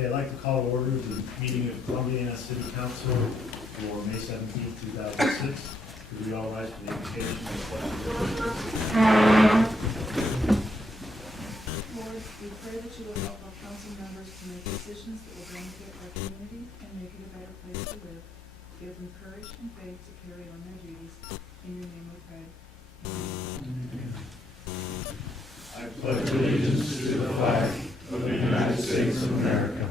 Okay, I'd like to call to order the meeting of Columbiana City Council for May 17th, 2006. Could we all rise for the invocation and the pledge of allegiance? Lord, we pray that you will help our council members to make decisions that will benefit our community and make it a better place to live. Give them courage and faith to carry on their duties. In your name we pray. I pledge allegiance to the flag of the United States of America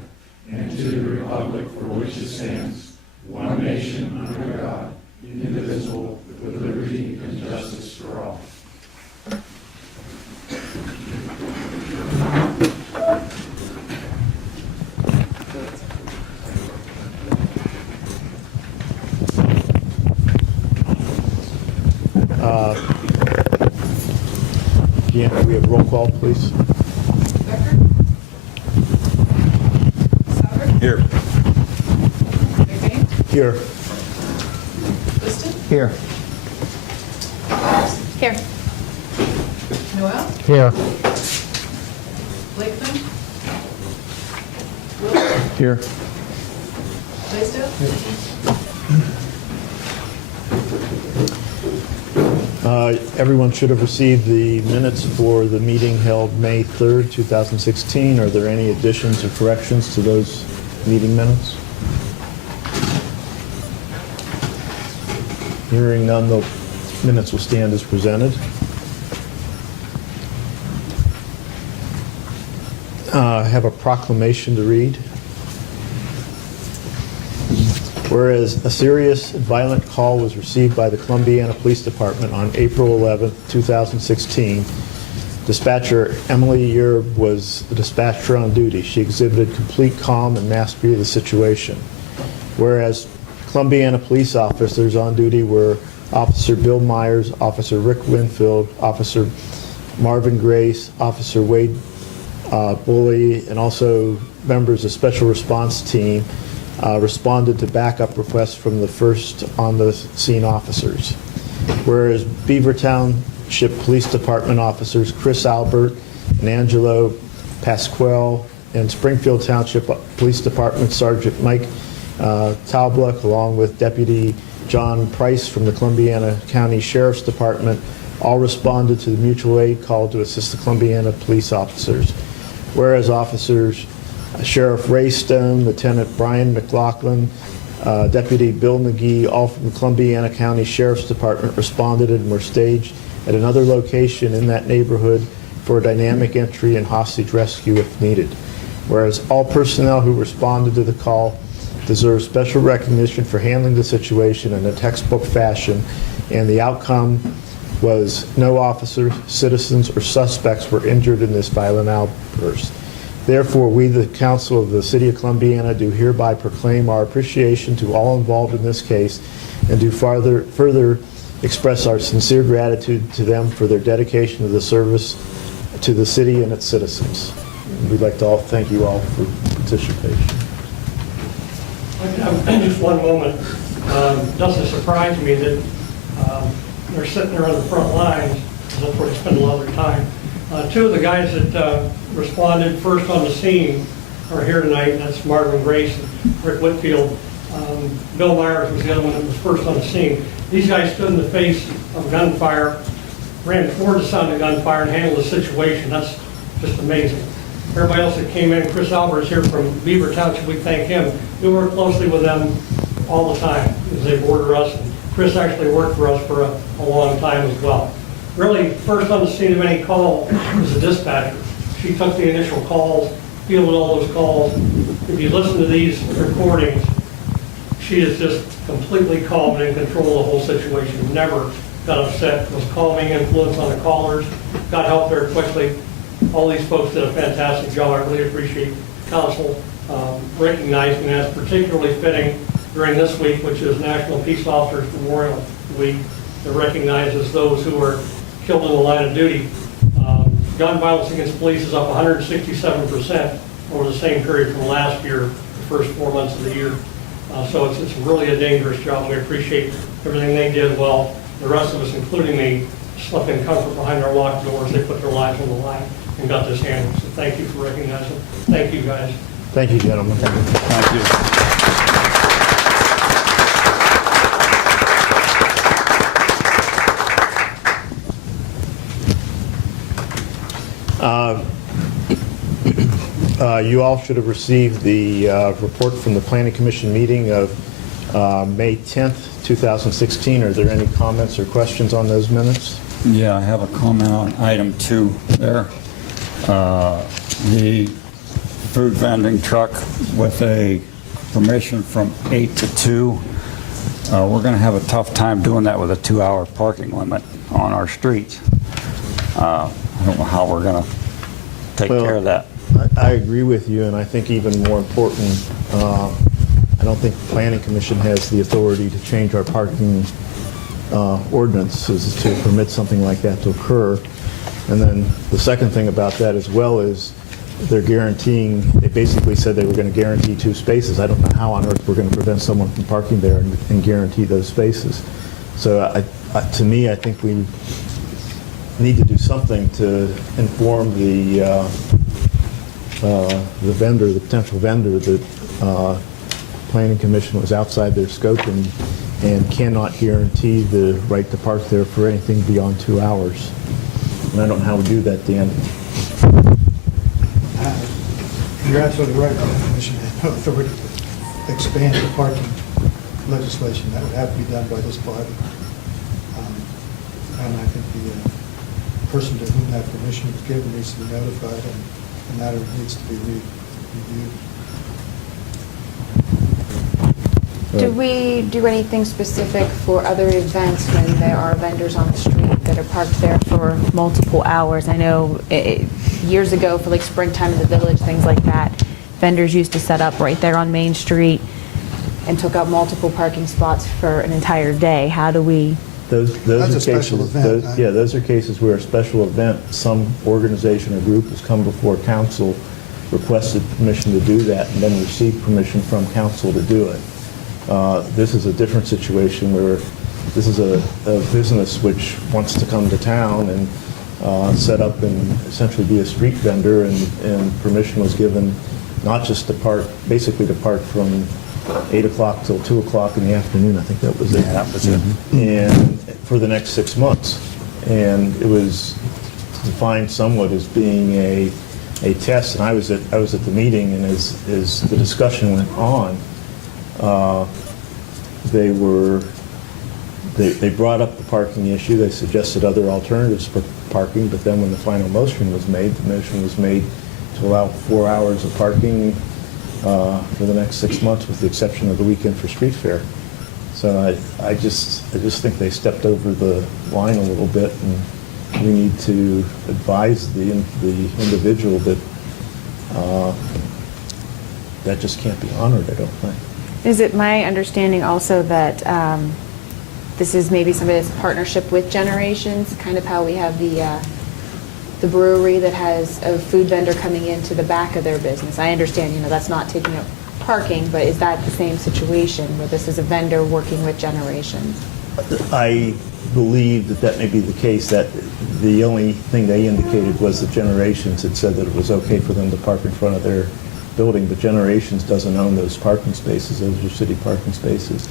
and to the republic for which it stands, one nation under God, indivisible, with liberty and justice for all. Deanna, we have roll call, please. Becker? Sauer? Here. McBain? Here. Liston? Here. Here. Noel? Here. Blakeman? Will? Here. Blaisdell? Everyone should have received the minutes for the meeting held May 3rd, 2016. Are there any additions or corrections to those meeting minutes? Hearing none, the minutes will stand as presented. I have a proclamation to read. Whereas a serious and violent call was received by the Columbiana Police Department on April 11, 2016, dispatcher Emily Yerb was the dispatcher on duty. She exhibited complete calm and mastery of the situation. Whereas Columbiana police officers on duty were Officer Bill Myers, Officer Rick Winfield, Officer Marvin Grace, Officer Wade Bully, and also members of Special Response Team responded to backup requests from the first on-the-scene officers. Whereas Beaver Township Police Department officers Chris Albert and Angelo Pasquale and Springfield Township Police Department Sergeant Mike Taubluck, along with Deputy John Price from the Columbiana County Sheriff's Department, all responded to the mutual aid call to assist the Columbiana police officers. Whereas officers Sheriff Ray Stone, Lieutenant Brian McLaughlin, Deputy Bill McGee, all from the Columbiana County Sheriff's Department, responded and were staged at another location in that neighborhood for a dynamic entry and hostage rescue if needed. Whereas all personnel who responded to the call deserve special recognition for handling the situation in a textbook fashion, and the outcome was no officers, citizens, or suspects were injured in this violent outburst. Therefore, we, the Council of the City of Columbiana, do hereby proclaim our appreciation to all involved in this case and do further express our sincere gratitude to them for their dedication to the service to the city and its citizens. We'd like to thank you all for participation. Just one moment. Doesn't surprise me that they're sitting there on the front lines, because that's where they spend a lot of their time. Two of the guys that responded first on the scene are here tonight. That's Marvin Grace and Rick Whitfield. Bill Myers was the other one that was first on the scene. These guys stood in the face of gunfire, ran toward the sound of gunfire, and handled the situation. That's just amazing. Everybody else that came in, Chris Albert is here from Beaver Township. We thank him. We work closely with them all the time as they border us. And Chris actually worked for us for a long time as well. Really, first on the scene of any call was the dispatcher. She took the initial calls, fielded all those calls. If you listen to these recordings, she is just completely calm and in control of the whole situation. Never got upset, was calming influence on the callers, got help there quickly. All these folks did a fantastic job. I really appreciate council recognizing that. It's particularly fitting during this week, which is National Peace Officers Memorial Week, that recognizes those who were killed in the line of duty. Gun violence against police is up 167% over the same period from last year, the first 4 months of the year. So it's really a dangerous job. We appreciate everything they did. Well, the rest of us, including me, slept in comfort behind our locked doors. They put their lives on the line and got this handled. So thank you for recognizing. Thank you guys. Thank you, gentlemen. Thank you. You all should have received the report from the Planning Commission meeting of May 10th, 2016. Are there any comments or questions on those minutes? Yeah, I have a comment on item 2 there. The food vending truck with a permission from 8 to 2. We're going to have a tough time doing that with a 2-hour parking limit on our streets. I don't know how we're going to take care of that. I agree with you, and I think even more important, I don't think the Planning Commission has the authority to change our parking ordinances to permit something like that to occur. And then the second thing about that as well is they're guaranteeing, they basically said they were going to guarantee 2 spaces. I don't know how on earth we're going to prevent someone from parking there and guarantee those spaces. So to me, I think we need to do something to inform the vendor, the potential vendor, that Planning Commission was outside their scope and cannot guarantee the right to park there for anything beyond 2 hours. And I don't know how we do that, Dan. You're absolutely right. The Commission has no authority to expand the parking legislation. That would have to be done by this body. And I think the person to whom that permission was given needs to be notified, and the matter needs to be reviewed. Do we do anything specific for other events when there are vendors on the street that are parked there for multiple hours? I know years ago for like springtime in the village, things like that, vendors used to set up right there on Main Street and took up multiple parking spots for an entire day. How do we? Those That's are a special cases, event. yeah, those are cases where a special event, some organization or group has come before council, requested permission to do that, and then received permission from council to do it. This is a different situation where this is a business which wants to come to town and set up and essentially be a street vendor, and permission was given not just to park, basically to park from 8 o'clock till 2 o'clock in the afternoon. I think that was it. Yeah, that was it. And for the next 6 months. And it was defined somewhat as being a test. And I was at the meeting, and as the discussion went on, they brought up the parking issue. They suggested other alternatives for parking, but then when the final motion was made, the motion was made to allow 4 hours of parking for the next 6 months, with the exception of the weekend for street fair. So I just think they stepped over the line a little bit, and we need to advise the individual that that just can't be honored, I don't think. Is it my understanding also that this is maybe some of this partnership with Generations, kind of how we have the brewery that has a food vendor coming into the back of their business? I understand, that's not taking up parking, but is that the same situation where this is a vendor working with Generations? I believe that may be the case. That the only thing they indicated was that Generations had said that it was okay for them to park in front of their building, but Generations doesn't own those parking spaces. Those are city parking spaces.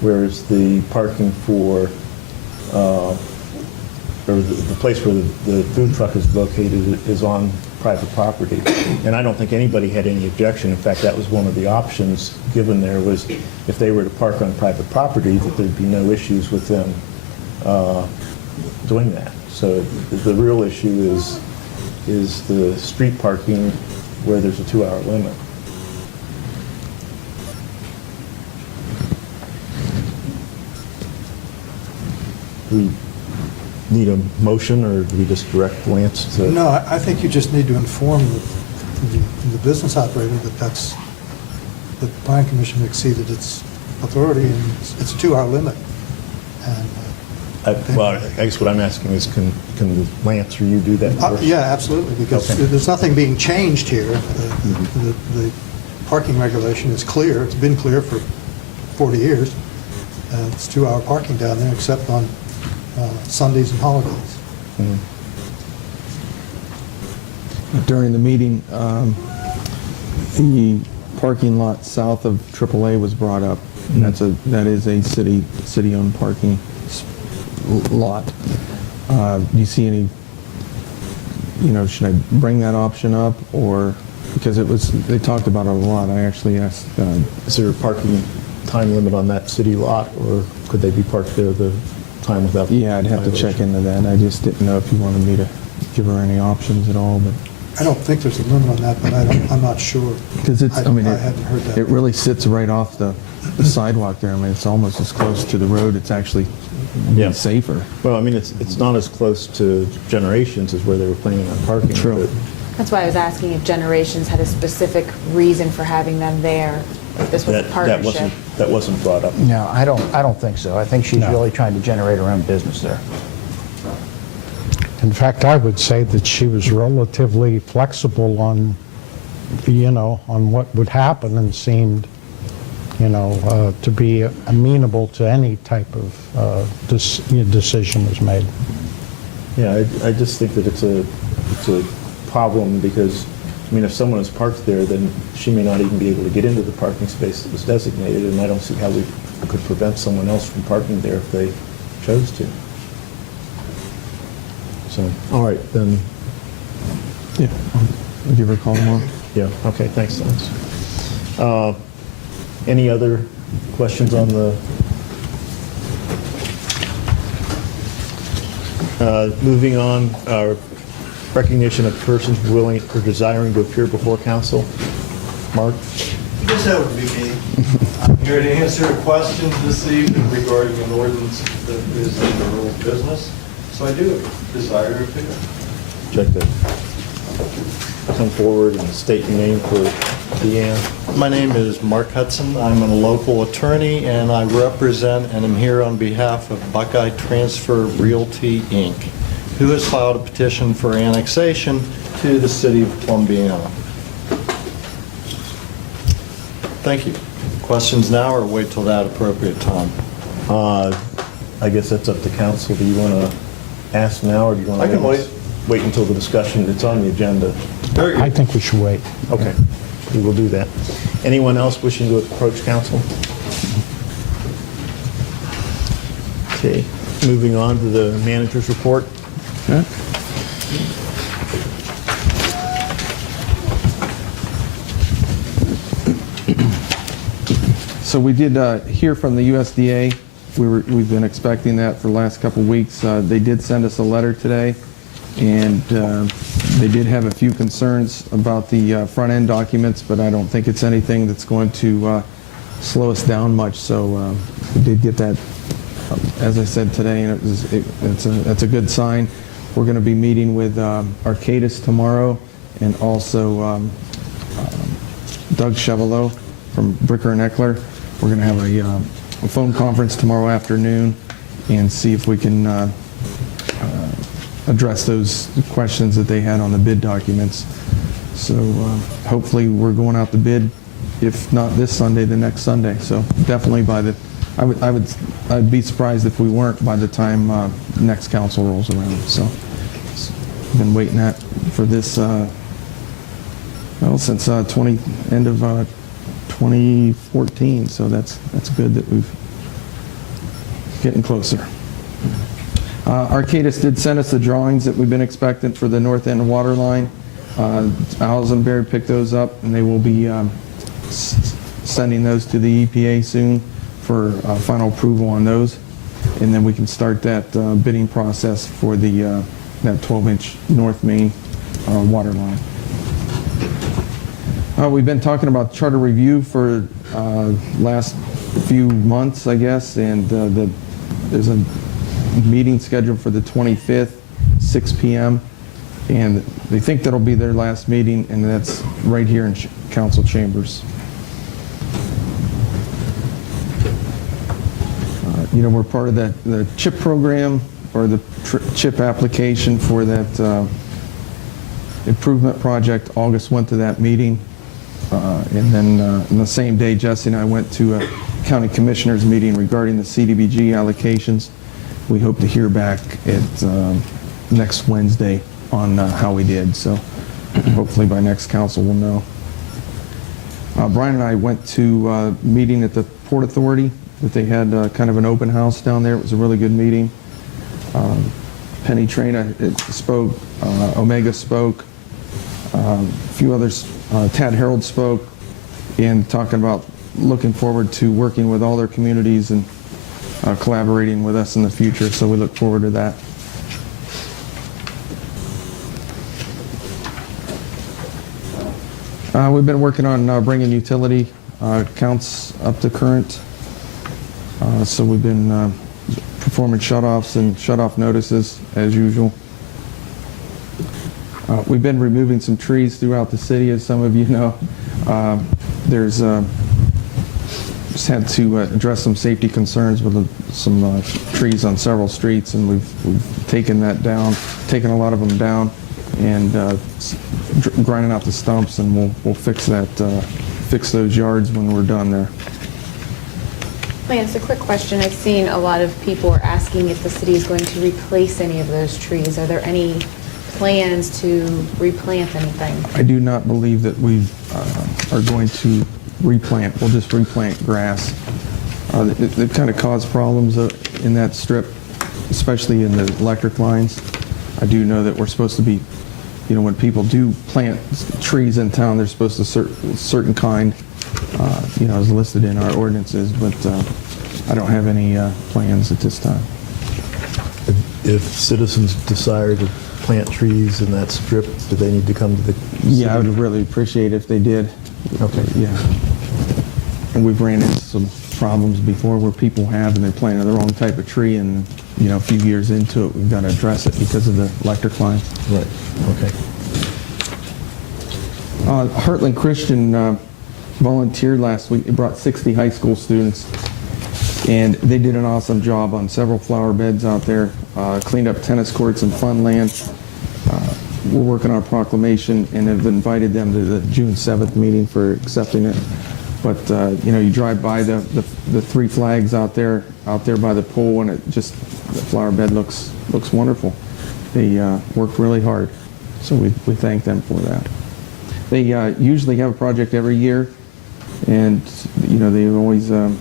Whereas the parking for, or the place where the food truck is located is on private property. And I don't think anybody had any objection. In fact, that was one of the options given there, was if they were to park on private property, that there'd be no issues with them doing that. So the real issue is the street parking where there's a 2-hour limit. We need a motion, or do we just direct Lance to? No, I think you just need to inform the business operator that the planning commission exceeded its authority, and it's a 2-hour limit. And Well, I guess what I'm asking is, can Lance or you do that first? yeah, absolutely, because Okay. there's nothing being changed here. The parking regulation is clear. It's been clear for 40 years. It's 2-hour parking down there, except on Sundays and holidays. Mhm. During the meeting, The parking lot south of AAA was brought up. And that is a city-owned parking lot. Do you see any, should I bring that option up, or, because they talked about it a lot. I actually asked, Is there a parking time limit on that city lot, or could they be parked there the time without? yeah, I'd have to check violation? into that. I just didn't know if you wanted me to give her any options at all, but. I don't think there's a limit on that, but I'm not sure. Because I hadn't heard that. it really sits right off the sidewalk there. I mean, it's almost as close to the road. It's actually Yeah. safer. Well, I mean, it's not as close to Generations as where they were planning on parking. True. That's why I was asking if Generations had a specific reason for having them there, if this was a That partnership. wasn't brought up. No, I don't think so. I think she's really trying to generate her own business there. In fact, I would say that she was relatively flexible on, on what would happen, and seemed, to be amenable to any type of decision was made. Yeah, I just think that it's a problem because, I mean, if someone is parked there, then she may not even be able to get into the parking space that was designated, and I don't see how we could prevent someone else from parking there if they chose to. So, all right, then, Yeah. I'll give her a call tomorrow. yeah, okay, thanks, Dennis. Any other questions on the... Moving on, recognition of persons willing or desiring to appear before council. Mark? I guess that would be me. I'm here to answer questions this evening regarding an ordinance that is under old business. So I do desire to appear. Check that. Come forward and state your name for Deanne. My name is Mark Hudson. I'm a local attorney, and I represent and am here on behalf of Buckeye Transfer Realty, Inc., who has filed a petition for annexation to the city of Columbiana. Thank you. Questions now, or wait till that appropriate time? I guess that's up to council. Do you want to ask now, or do you want to... I can wait. Wait until the discussion, it's on the agenda. Very I good. think we should wait. Okay, we will do that. Anyone else wishing to approach council? Okay, moving on to the manager's report. Okay. So we did hear from the USDA. We've been expecting that for the last couple of weeks. They did send us a letter today, and they did have a few concerns about the front-end documents, but I don't think it's anything that's going to slow us down much. So we did get that, as I said today, and it's a good sign. We're going to be meeting with Arcadis tomorrow, and also Doug Chevallot from Bricker and Eckler. We're going to have a phone conference tomorrow afternoon and see if we can address those questions that they had on the bid documents. So hopefully we're going out to bid, if not this Sunday, the next Sunday. So definitely I'd be surprised if we weren't by the time next council rolls around. So been waiting for this since end of 2014. So that's good that we've getting closer. Arcadis did send us the drawings that we've been expecting for the north end water line. Alzenberry picked those up, and they will be sending those to the EPA soon for final approval on those. And then we can start that bidding process for the that 12-inch North Main water line. We've been talking about charter review for last few months, I guess, and there's a meeting scheduled for the 25th, 6 p.m., and they think that'll be their last meeting, and that's right here in council chambers. We're part of the CHIP program, or the CHIP application for that improvement project. August went to that meeting. And then on the same day, Jesse and I went to a county commissioners meeting regarding the CDBG allocations. We hope to hear back at next Wednesday on how we did. So hopefully by next council we'll know. Brian and I went to a meeting at the Port Authority, that they had kind of an open house down there. It was a really good meeting. Penny Traina spoke, Omega spoke, a few others, Tad Harold spoke, and talking about looking forward to working with all their communities and collaborating with us in the future, so we look forward to that. We've been working on bringing utility accounts up to current. So we've been performing shutoffs and shutoff notices as usual. We've been removing some trees throughout the city, as some of you know. There's just had to address some safety concerns with some trees on several streets, and we've taken that down, taken a lot of them down, and grinding out the stumps, and we'll fix that, fix those yards when we're done there. Lance, a quick question. I've seen a lot of people are asking if the city is going to replace any of those trees. Are there any plans to replant anything? I do not believe that we are going to replant. We'll just replant grass. They've kind of caused problems in that strip, especially in the electric lines. I do know that we're supposed to be, you know, when people do plant trees in town, they're supposed to certain kind, you know, is listed in our ordinances, but I don't have any plans at this time. If citizens desire to plant trees in that strip, do they need to come to the city? Yeah, I would really appreciate if they did. Okay. Yeah. And we've ran into some problems before where people have, and they planted the wrong type of tree, and, you know, a few years into it, we've got to address it because of the electric line. Right, okay. Heartland Christian volunteered last week. They brought 60 high school students, and they did an awesome job on several flower beds out there, cleaned up tennis courts and fun land. We're working on a proclamation and have invited them to the June 7th meeting for accepting it. But you know, you drive by the three flags out there by the pool, and it just, the flower bed looks wonderful. They worked really hard, so we thank them for that. They usually have a project every year, and you know, they always you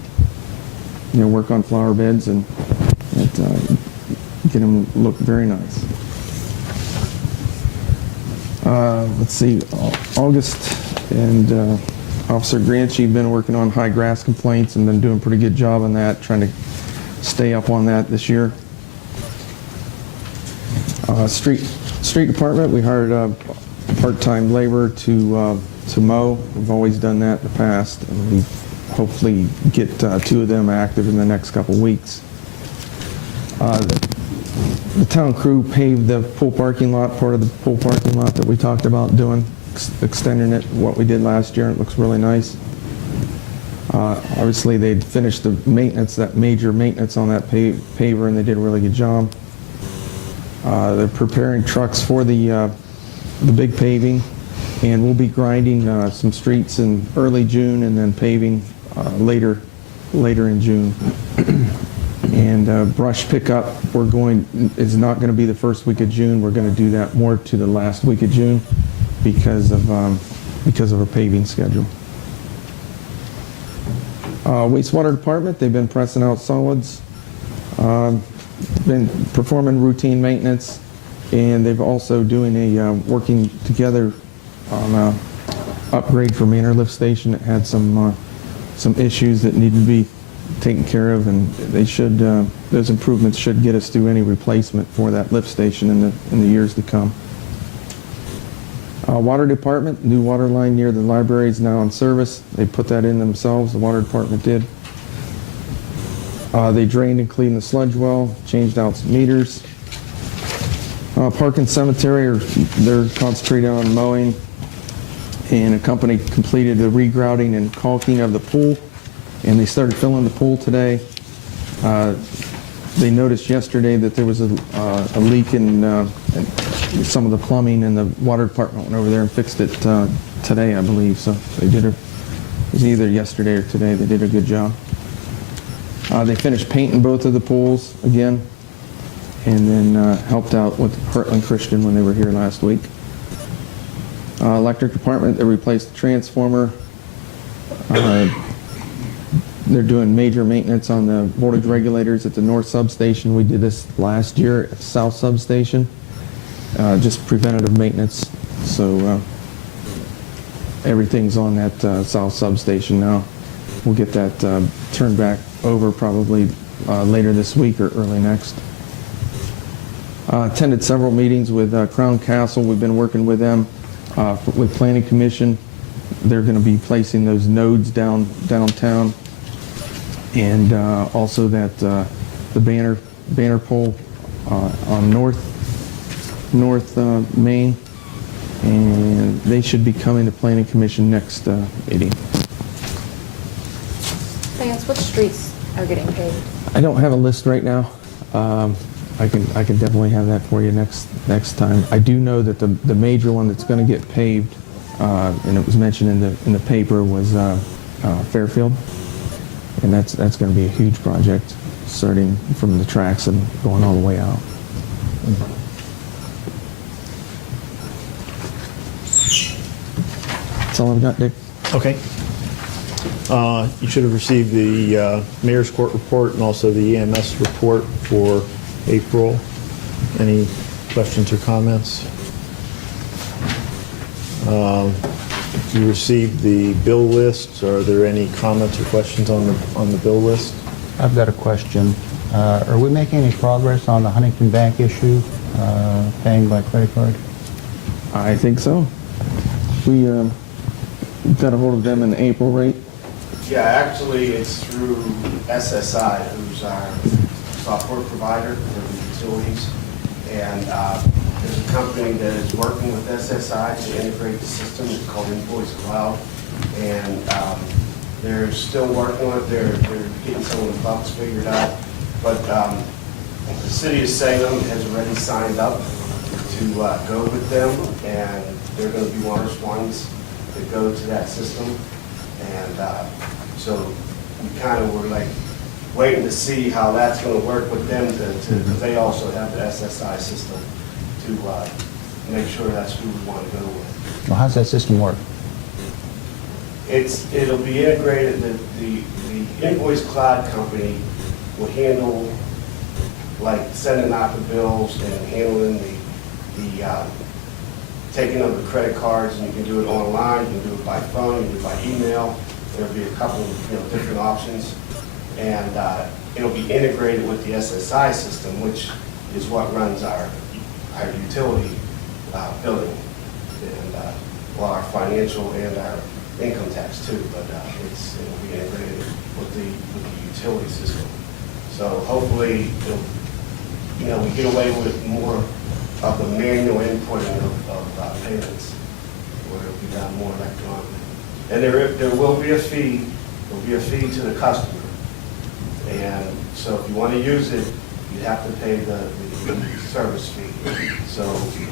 know, work on flower beds and get them to look very nice. Let's see, August and Officer Granchi have been working on high grass complaints and been doing a pretty good job on that, trying to stay up on that this year. Street department, we hired a part-time laborer to mow. We've always done that in the past, and we hopefully get 2 of them active in the next couple weeks. The town crew paved the pool parking lot, part of the pool parking lot that we talked about doing, extending it, what we did last year. It looks really nice. Obviously, they'd finished the maintenance, that major maintenance on that paver, and they did a really good job. They're preparing trucks for the big paving, and we'll be grinding some streets in early June and then paving later in June. And brush pickup, is not going to be the first week of June. We're going to do that more to the last week of June because of our paving schedule. Wastewater department, they've been pressing out solids, been performing routine maintenance, and they've also doing working together on a upgrade for Manor Lift Station. It had some issues that needed to be taken care of, and they should, those improvements should get us through any replacement for that lift station in the years to come. Water department, new water line near the library is now in service. They put that in themselves, the water department did. They drained and cleaned the sludge well, changed out some meters. Park and cemetery, they're concentrating on mowing, and a company completed the regrouting and caulking of the pool, and they started filling the pool today. They noticed yesterday that there was a leak in some of the plumbing, and the water department went over there and fixed it today, I believe. So they did it was either yesterday or today. They did a good job. They finished painting both of the pools again, and then helped out with Heartland Christian when they were here last week. Electric department, they replaced the transformer They're doing major maintenance on the voltage regulators at the north substation. We did this last year at the south substation, just preventative maintenance. So everything's on that south substation now. We'll get that turned back over probably later this week or early next. Attended several meetings with Crown Castle. We've been working with them, with Planning Commission. They're going to be placing those nodes downtown, and also that the banner pole on North Main, and they should be coming to Planning Commission next meeting. Lance, what streets are getting paved? I don't have a list right now. I can definitely have that for you next time. I do know that the major one that's going to get paved, and it was mentioned in the paper, was Fairfield, and that's going to be a huge project, starting from the tracks and going all the way out. That's all I've got, Dick. Okay. You should have received the Mayor's Court report and also the EMS report for April. Any questions or comments? You received the bill list. Are there any comments or questions on the bill list? I've got a question. Are we making any progress on the Huntington Bank issue, paying by credit card? I think so. We got a hold of them in April, right? Yeah, actually, it's through SSI, who's our software provider for the utilities. And there's a company that is working with SSI to integrate the system. It's called Invoice Cloud. And they're still working on it. They're getting some of the bugs figured out. But the city of Salem has already signed up to go with them. And they're going to be one of the first ones that go to that system. And so we kind of were like waiting to see how that's going to work with them because they also have the SSI system to make sure that's who we want to go with. Well, how's that system work? It'll be integrated. The Invoice Cloud company will handle like sending out the bills and handling the taking of the credit cards, and you can do it online, you can do it by phone, you can do it by email. There'll be a couple of different options, and it'll be integrated with the SSI system, which is what runs our utility billing and well, our financial and our income tax too. But it'll be integrated with the utility system. So hopefully, we get away with more of the manual inputting of payments, where it'll be done more electronically. And there will be a fee. There'll be a fee to the customer. And so if you want to use it, you have to pay the service fee. So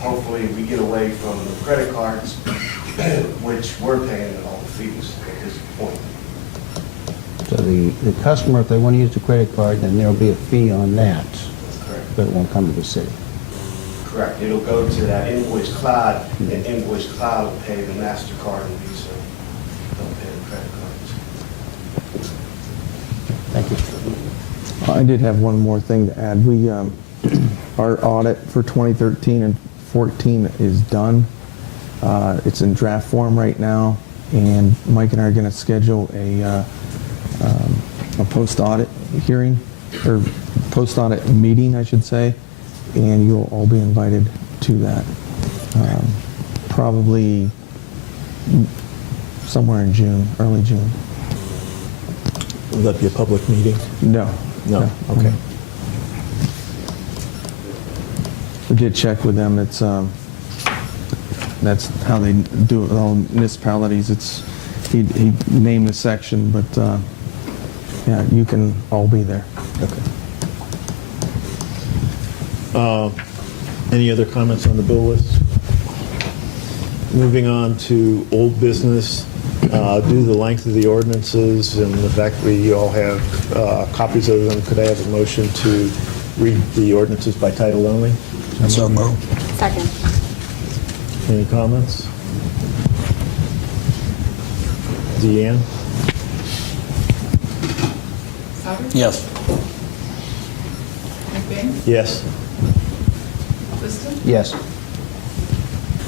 hopefully we get away from the credit cards, which we're paying all the fees at this point. So the customer, if they want to use the credit card, then there'll be a fee on that. Correct. But it won't come to the city. Correct. It'll go to that Invoice Cloud, and Invoice Cloud will pay the MasterCard and Visa. Don't pay the credit cards. Thank you. I did have one more thing to add. We, our audit for 2013 and 14 is done. It's in draft form right now, and Mike and I are going to schedule a post-audit hearing, or post-audit meeting, I should say, and you'll all be invited to that. Probably somewhere in June, early June. Will that be a public meeting? No. No. Okay. We did check with them. It's that's how they do it with all municipalities. It's he named the section, but yeah, you can all be there. Okay. Any other comments on the bill list? Moving on to old business. Due to the length of the ordinances and the fact we all have copies of them, could I have a motion to read the ordinances by title only? So moved. Second. Any comments? Deanne? Souter? Yes. McBain? Yes. Liston? Yes.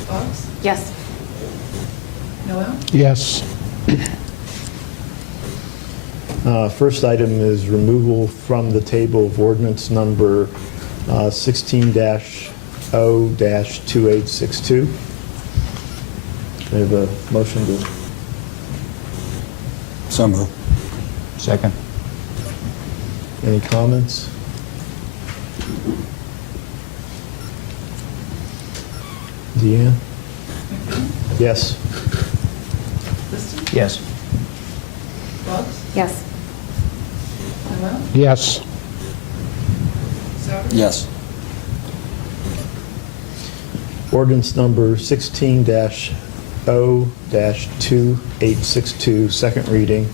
Fox? Yes. Noel? Yes. First item is removal from the table of ordinance number 16-0-2862. I have a motion to, So moved. Second. any comments? Deanne? McBain? Yes. Liston? Yes. Fox? Yes. Noel? Yes. Souter? Yes. Ordinance number 16-0-2862, second reading.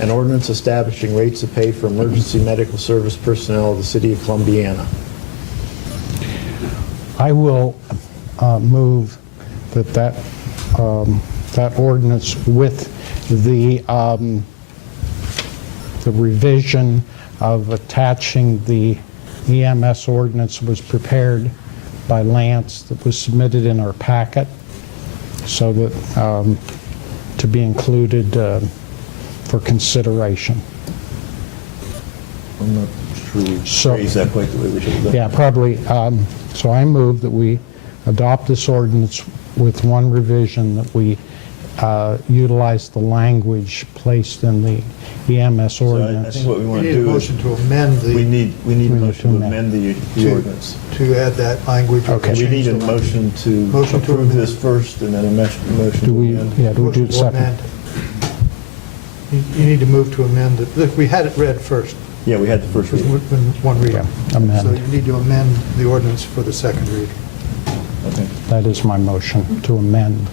An ordinance establishing rates of pay for emergency medical service personnel of the city of Columbiana. I will move that ordinance with the revision of attaching the EMS ordinance was prepared by Lance that was submitted in our packet, so that to be included for consideration. I'm not sure we So- phrased that quite the way we should have done. Yeah, probably. So I move that we adopt this ordinance with one revision, that we utilize the language placed in the EMS So I ordinance. think what we We want to need a do is, motion to amend we need a We need motion to to amend the ordinance. to add that language. or Okay. We change need a the language. motion to Motion to approve amend. this first, and then a motion Do to we, amend. yeah, do we do Motion it to second? amend. You need to move to amend it. Look, we had it read first. Yeah, we had the first It was reading. in one reading. Yeah, amend. So you need to amend the ordinance for the second reading. Okay. That is my motion, to amend.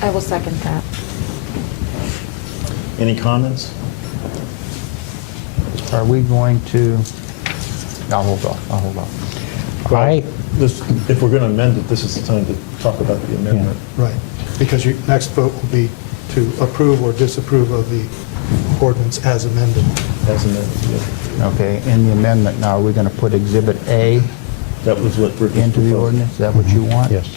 I will second that. Any comments? Are we going to, I'll hold off. If we're going to amend it, this is the time to talk about the amendment. Right. Because your next vote will be to approve or disapprove of the ordinance as amended. As amended, yeah. Okay, in the amendment now, are we going to put Exhibit A That was what Rick was into the proposing. ordinance? Is that what you want? Yes.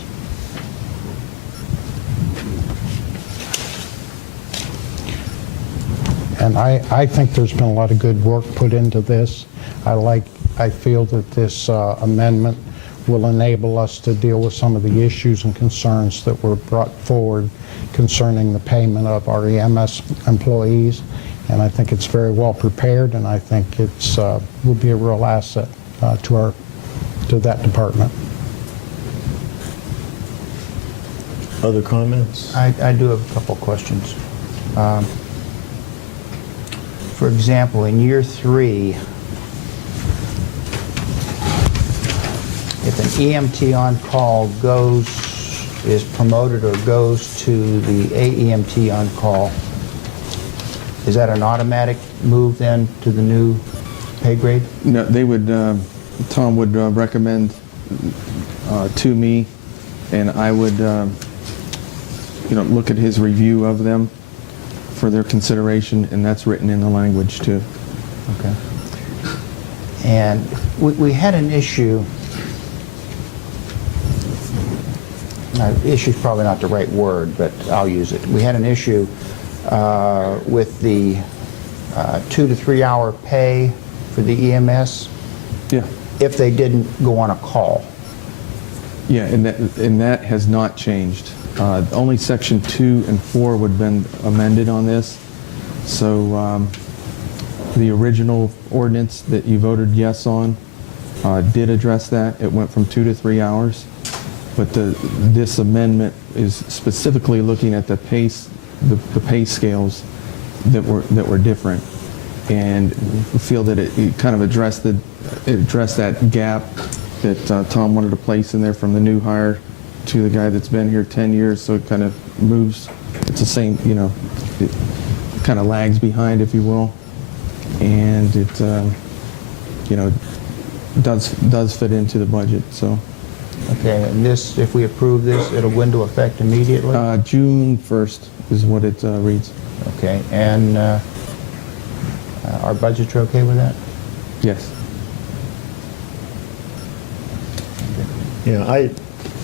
And I think there's been a lot of good work put into this. I feel that this amendment will enable us to deal with some of the issues and concerns that were brought forward concerning the payment of our EMS employees. And I think it's very well prepared, and I think it's will be a real asset to that department. Other comments? I do have a couple questions. For example, in year 3, if an EMT on call is promoted or goes to the AEMT on call, is that an automatic move then to the new pay grade? No, they would, Tom would recommend to me, and I would, look at his review of them for their consideration, and that's written in the language too. Okay. And we had an issue, issue's probably not the right word, but I'll use it. We had an issue with the 2 to 3 hour pay for the EMS Yeah. if they didn't go on a call. Yeah, and that has not changed. Only section 2 and 4 would have been amended on this. So the original ordinance that you voted yes on did address that. It went from 2 to 3 hours. But this amendment is specifically looking at the pay scales that were different, and we feel that it kind of addressed that gap that Tom wanted to place in there from the new hire to the guy that's been here 10 years. So it kind of moves. It's the same, it kind of lags behind, if you will, and it does fit into the budget. So. Okay, and this, if we approve this, it'll go into effect immediately? June 1st is what it reads. Okay, and Our budgets are okay with that? Yes. Yeah,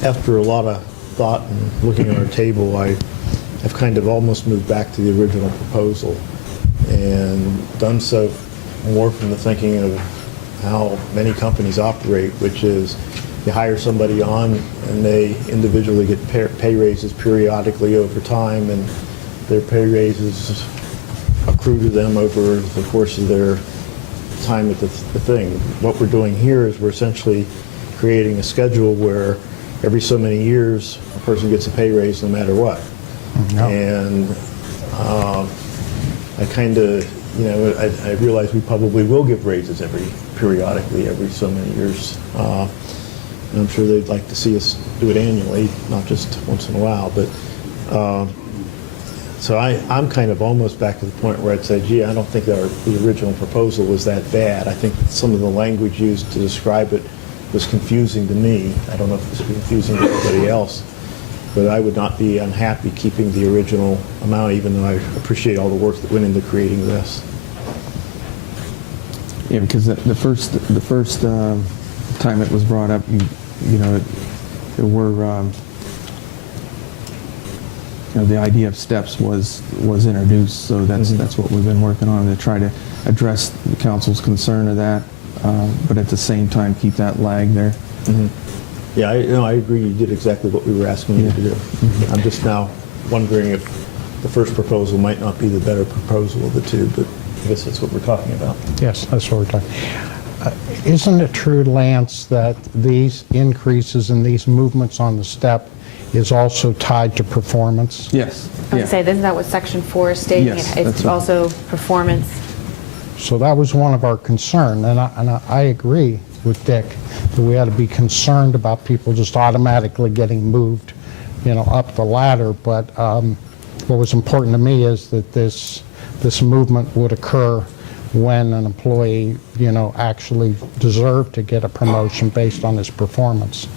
after a lot of thought and looking at our table, I've kind of almost moved back to the original proposal and done so more from the thinking of how many companies operate, which is you hire somebody on and they individually get pay raises periodically over time, and their pay raises accrue to them over the course of their time at the thing. What we're doing here is we're essentially creating a schedule where every so many years a person gets a pay raise no matter what. No. And I kind of, I realize we probably will give raises periodically every so many years. And I'm sure they'd like to see us do it annually, not just once in a while. But so I'm kind of almost back to the point where I'd say, gee, I don't think the original proposal was that bad. I think some of the language used to describe it was confusing to me. I don't know if it's confusing to everybody else, but I would not be unhappy keeping the original amount, even though I appreciate all the work that went into creating this. Yeah, because the first time it was brought up, there were the idea of steps was introduced, so that's what we've been working on to try to address the council's concern of that, but at the same time keep that lag there. Mm-hmm. Yeah, I agree. You did exactly what we were asking you to do. Mm-hmm. I'm just now wondering if the first proposal might not be the better proposal of the two, but I guess that's what we're talking about. Yes, that's what we're talking. Isn't it true, Lance, that these increases and these movements on the step is also tied to performance? Yes. I would say, isn't that what Section 4 is stating? Yes, It's that's right. also performance. So that was one of our concern, and I agree with Dick that we ought to be concerned about people just automatically getting moved, up the ladder. But what was important to me is that this movement would occur when an employee, actually deserved to get a promotion based on his performance.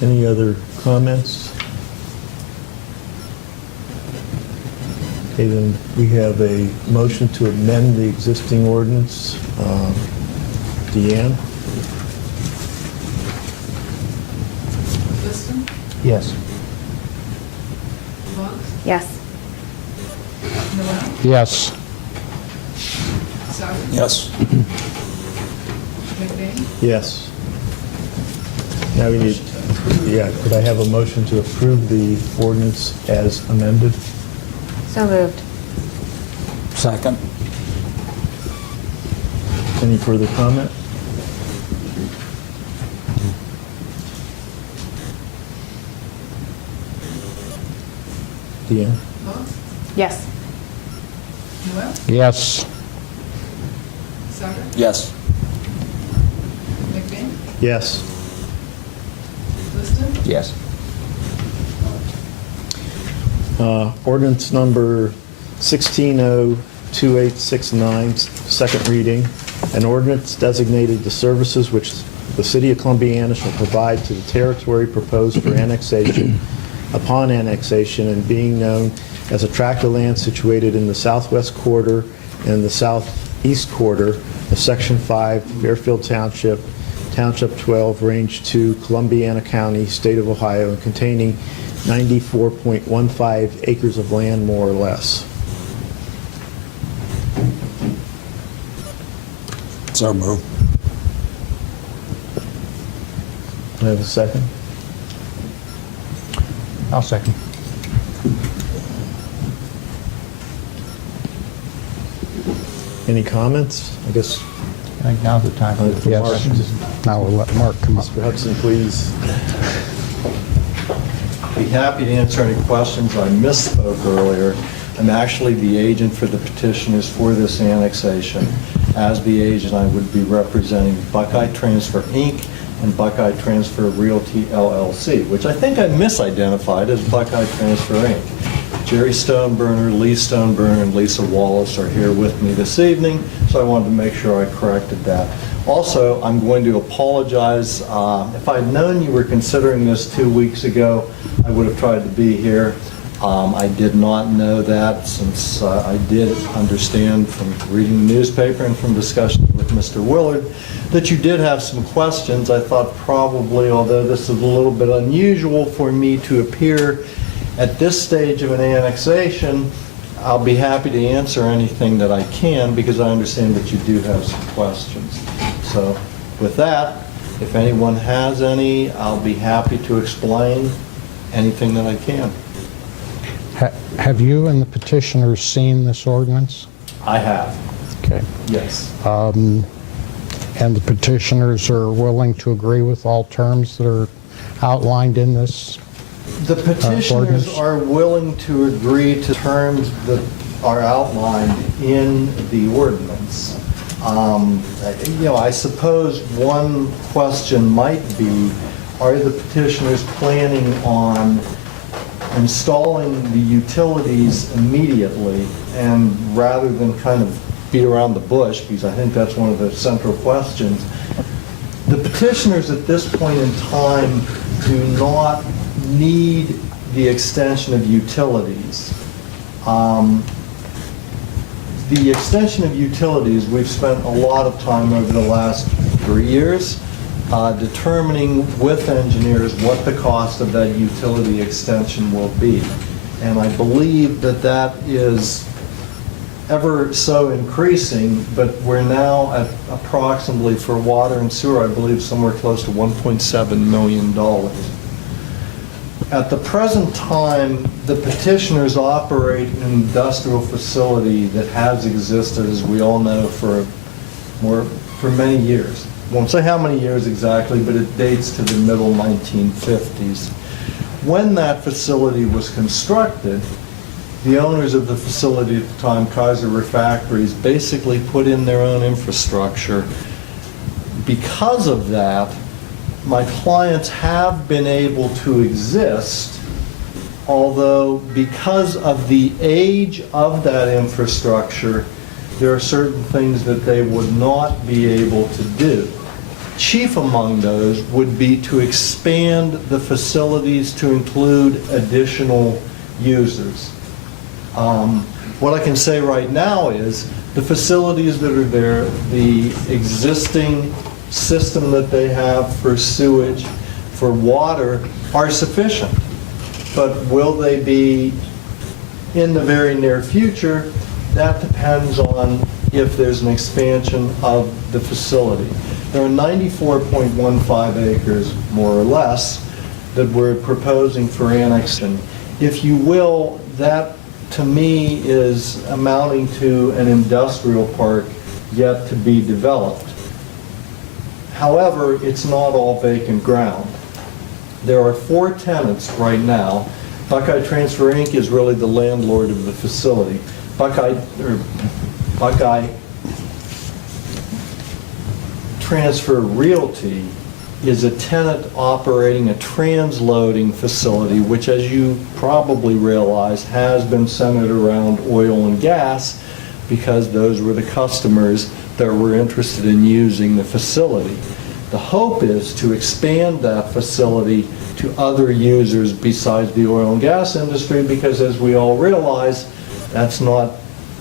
Any other comments? Okay, then we have a motion to amend the existing ordinance. Deanne? Liston? Yes. Boggs? Yes. Noel? Yes. Souter? Yes. McBain? Yes. Now we need, could I have a motion to approve the ordinance as amended? So moved. Second. Any further comment? Deanne? Boggs? Yes. Noel? Yes. Souter? Yes. McBain? Yes. Liston? Yes. Ordinance number 16-02869, second reading. An ordinance designated the services which the City of Columbiana shall provide to the territory proposed for annexation upon annexation and being known as a tract of land situated in the southwest quarter and the southeast quarter of Section 5, Fairfield Township, Township 12, Range 2, Columbiana County, State of Ohio, and containing 94.15 acres of land, more or less. So move. Do I have a second? I'll second. Any comments? I guess I think now's the time. for Yes. Mark. Now we'll let Mark come up. Mr. Hudson, please. Be happy to answer any questions. I misspoke earlier. I'm actually the agent for the petitioners for this annexation. As the agent, I would be representing Buckeye Transfer, Inc. and Buckeye Transfer Realty, LLC, which I think I misidentified as Buckeye Transfer, Inc. Jerry Stoneburner, Lee Stoneburner, and Lisa Wallace are here with me this evening, so I wanted to make sure I corrected that. Also, I'm going to apologize. If I'd known you were considering this 2 weeks ago, I would have tried to be here. I did not know that, since I did understand from reading the newspaper and from discussions with Mr. Willard that you did have some questions. I thought probably, although this is a little bit unusual for me to appear at this stage of an annexation, I'll be happy to answer anything that I can, because I understand that you do have some questions. So with that, if anyone has any, I'll be happy to explain anything that I can. Have you and the petitioners seen this ordinance? I have, Okay. yes. And the petitioners are willing to agree with all terms that are outlined in this? The petitioners ordinance? are willing to agree to terms that are outlined in the ordinance. I suppose one question might be, are the petitioners planning on installing the utilities immediately, and rather than kind of beat around the bush, because I think that's one of the central questions, the petitioners at this point in time do not need the extension of utilities. The extension of utilities, we've spent a lot of time over the last 3 years determining with engineers what the cost of that utility extension will be. And I believe that that is ever so increasing, but we're now at approximately, for water and sewer, I believe somewhere close to $1.7 million. At the present time, the petitioners operate an industrial facility that has existed, as we all know, for many years. Won't say how many years exactly, but it dates to the middle 1950s. When that facility was constructed, the owners of the facility at the time, Kaiser Refractories, basically put in their own infrastructure. Because of that, my clients have been able to exist, although because of the age of that infrastructure, there are certain things that they would not be able to do. Chief among those would be to expand the facilities to include additional users. What I can say right now is the facilities that are there, the existing system that they have for sewage, for water, are sufficient. But will they be in the very near future? That depends on if there's an expansion of the facility. There are 94.15 acres, more or less, that we're proposing for annexation. If you will, that to me is amounting to an industrial park yet to be developed. However, it's not all vacant ground. There are 4 tenants right now. Buckeye Transfer Inc. is really the landlord of the facility. Buckeye Transfer Realty is a tenant operating a transloading facility, which, as you probably realize, has been centered around oil and gas, because those were the customers that were interested in using the facility. The hope is to expand that facility to other users besides the oil and gas industry, because as we all realize, that's not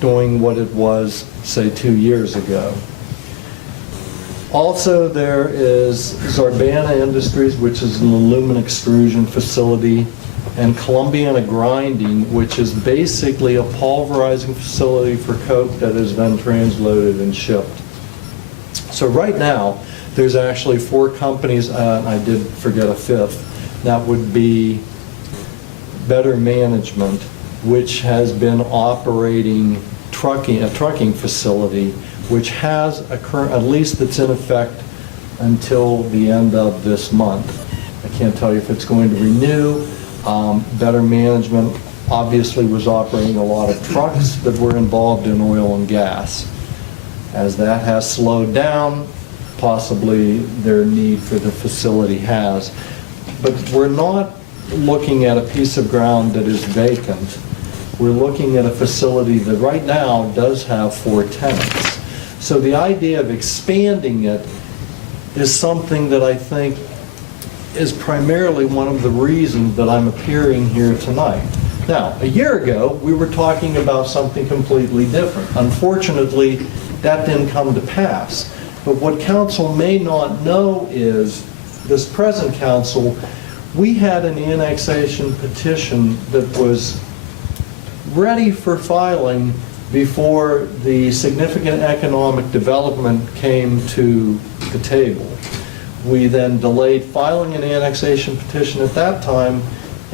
doing what it was, say, 2 years ago. Also, there is Zarbana Industries, which is an aluminum extrusion facility, and Columbiana Grinding, which is basically a pulverizing facility for coke that is then transloaded and shipped. So right now, there's actually 4 companies, I did forget a 5th, that would be Better Management, which has been operating a trucking facility, which has at least that's in effect until the end of this month. I can't tell you if it's going to renew. Better Management obviously was operating a lot of trucks that were involved in oil and gas. As that has slowed down, possibly their need for the facility has. But we're not looking at a piece of ground that is vacant. We're looking at a facility that right now does have 4 tenants. So the idea of expanding it is something that I think is primarily one of the reasons that I'm appearing here tonight. Now, a year ago, we were talking about something completely different. Unfortunately, that didn't come to pass. But what council may not know is, this present council, we had an annexation petition that was ready for filing before the significant economic development came to the table. We then delayed filing an annexation petition at that time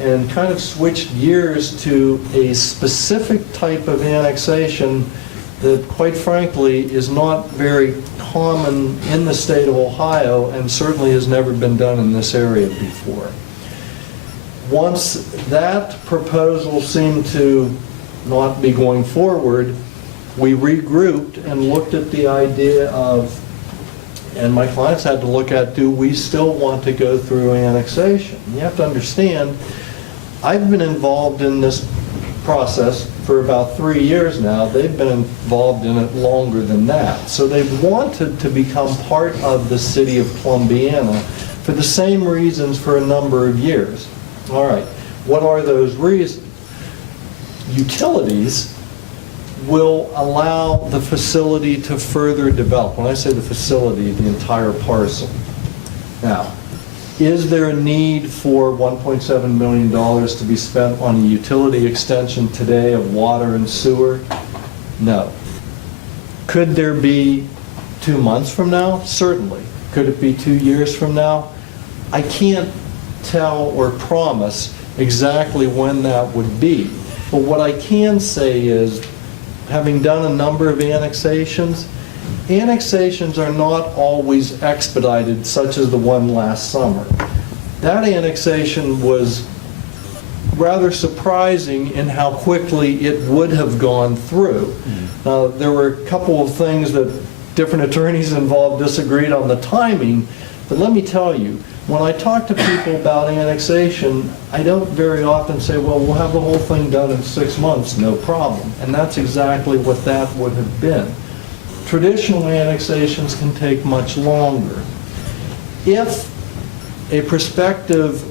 and kind of switched gears to a specific type of annexation that, quite frankly, is not very common in the state of Ohio and certainly has never been done in this area before. Once that proposal seemed to not be going forward, we regrouped and looked at the idea of, and my clients had to look at, do we still want to go through annexation? You have to understand, I've been involved in this process for about 3 years now. They've been involved in it longer than that. So they've wanted to become part of the city of Columbiana for the same reasons for a number of years. All right, what are those reasons? Utilities will allow the facility to further develop. When I say the facility, the entire parcel. Now, is there a need for $1.7 million to be spent on a utility extension today of water and sewer? No. Could there be 2 months from now? Certainly. Could it be 2 years from now? I can't tell or promise exactly when that would be. But what I can say is, having done a number of annexations, annexations are not always expedited, such as the one last summer. That annexation was rather surprising in how quickly it would have gone through. Now, there were a couple of things that different attorneys involved disagreed on the timing, but let me tell you, when I talk to people about annexation, I don't very often say, well, we'll have the whole thing done in 6 months, no problem. And that's exactly what that would have been. Traditional annexations can take much longer. If a prospective,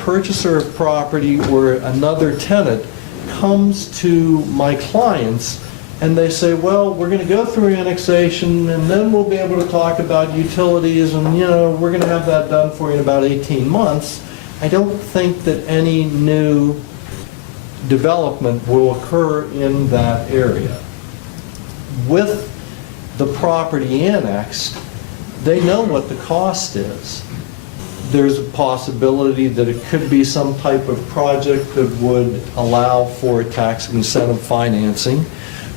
purchaser of property or another tenant comes to my clients and they say, well, we're going to go through annexation and then we'll be able to talk about utilities and, we're going to have that done for you in about 18 months, I don't think that any new development will occur in that area. With the property annexed, they know what the cost is. There's a possibility that it could be some type of project that would allow for tax incentive financing,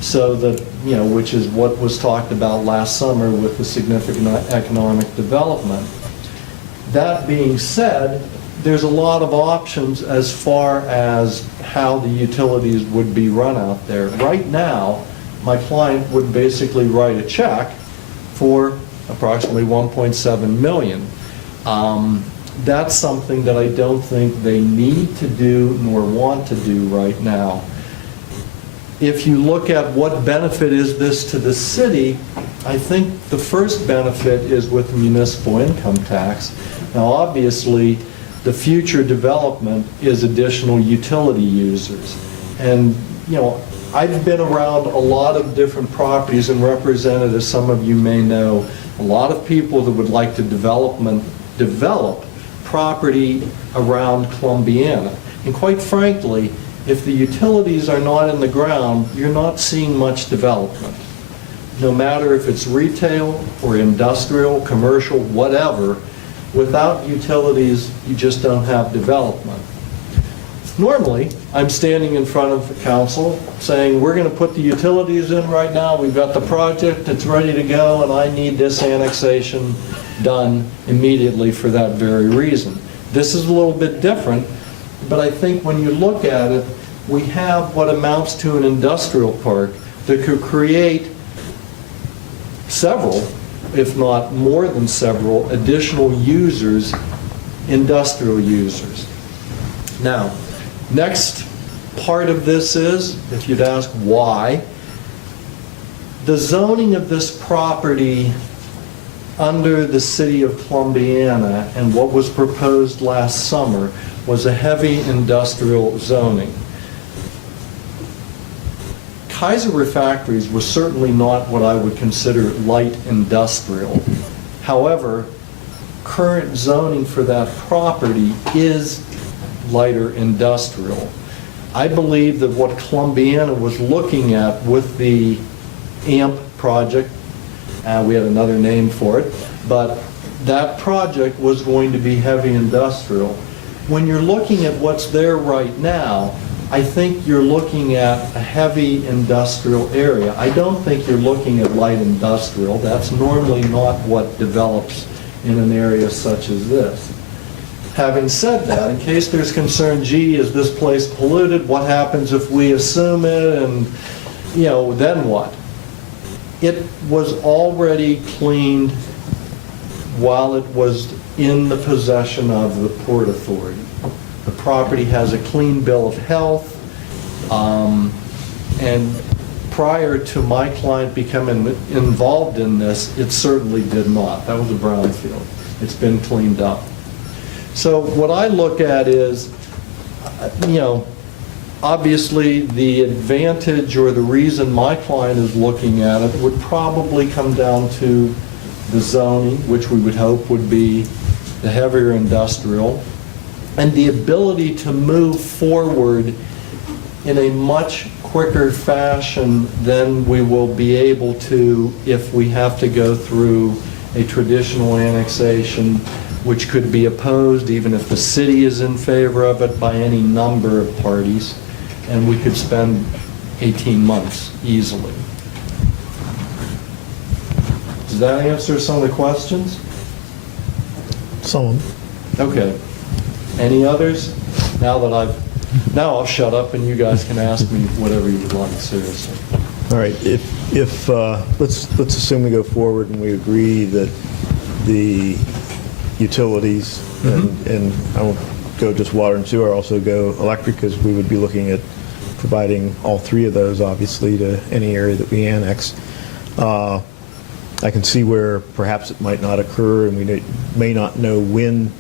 so that, which is what was talked about last summer with the significant economic development. That being said, there's a lot of options as far as how the utilities would be run out there. Right now, my client would basically write a check for approximately $1.7 million. That's something that I don't think they need to do nor want to do right now. If you look at what benefit is this to the city, I think the first benefit is with municipal income tax. Now, obviously, the future development is additional utility users. And, I've been around a lot of different properties and represented, as some of you may know, a lot of people that would like to develop property around Columbiana. And quite frankly, if the utilities are not in the ground, you're not seeing much development. No matter if it's retail or industrial, commercial, whatever, without utilities, you just don't have development. Normally, I'm standing in front of the council saying, we're going to put the utilities in right now, we've got the project, it's ready to go, and I need this annexation done immediately for that very reason. This is a little bit different, but I think when you look at it, we have what amounts to an industrial park that could create several, if not more than several, additional users, industrial users. Now, next part of this is, if you'd ask why, the zoning of this property under the city of Columbiana and what was proposed last summer was a heavy industrial zoning. Kaiser Refractories was certainly not what I would consider light industrial. However, current zoning for that property is lighter industrial. I believe that what Columbiana was looking at with the AMP project, we had another name for it, but that project was going to be heavy industrial. When you're looking at what's there right now, I think you're looking at a heavy industrial area. I don't think you're looking at light industrial. That's normally not what develops in an area such as this. Having said that, in case there's concern, gee, is this place polluted? What happens if we assume it? And, then what? It was already cleaned while it was in the possession of the Port Authority. The property has a clean bill of health, and prior to my client becoming involved in this, it certainly did not. That was a brownfield. It's been cleaned up. So what I look at is, obviously the advantage or the reason my client is looking at it would probably come down to the zoning, which we would hope would be the heavier industrial, and the ability to move forward in a much quicker fashion than we will be able to if we have to go through a traditional annexation, which could be opposed even if the city is in favor of it by any number of parties, and we could spend 18 months easily. Does that answer some of the questions? Some. Okay. Any others? Now I'll shut up and you guys can ask me whatever you would like, seriously. All right, if let's assume we go forward and we agree that the utilities, and I won't go just water and sewer, also go electric, because we would be looking at providing all three of those, obviously, to any area that we annex. I can see where perhaps it might not occur, and we may not know when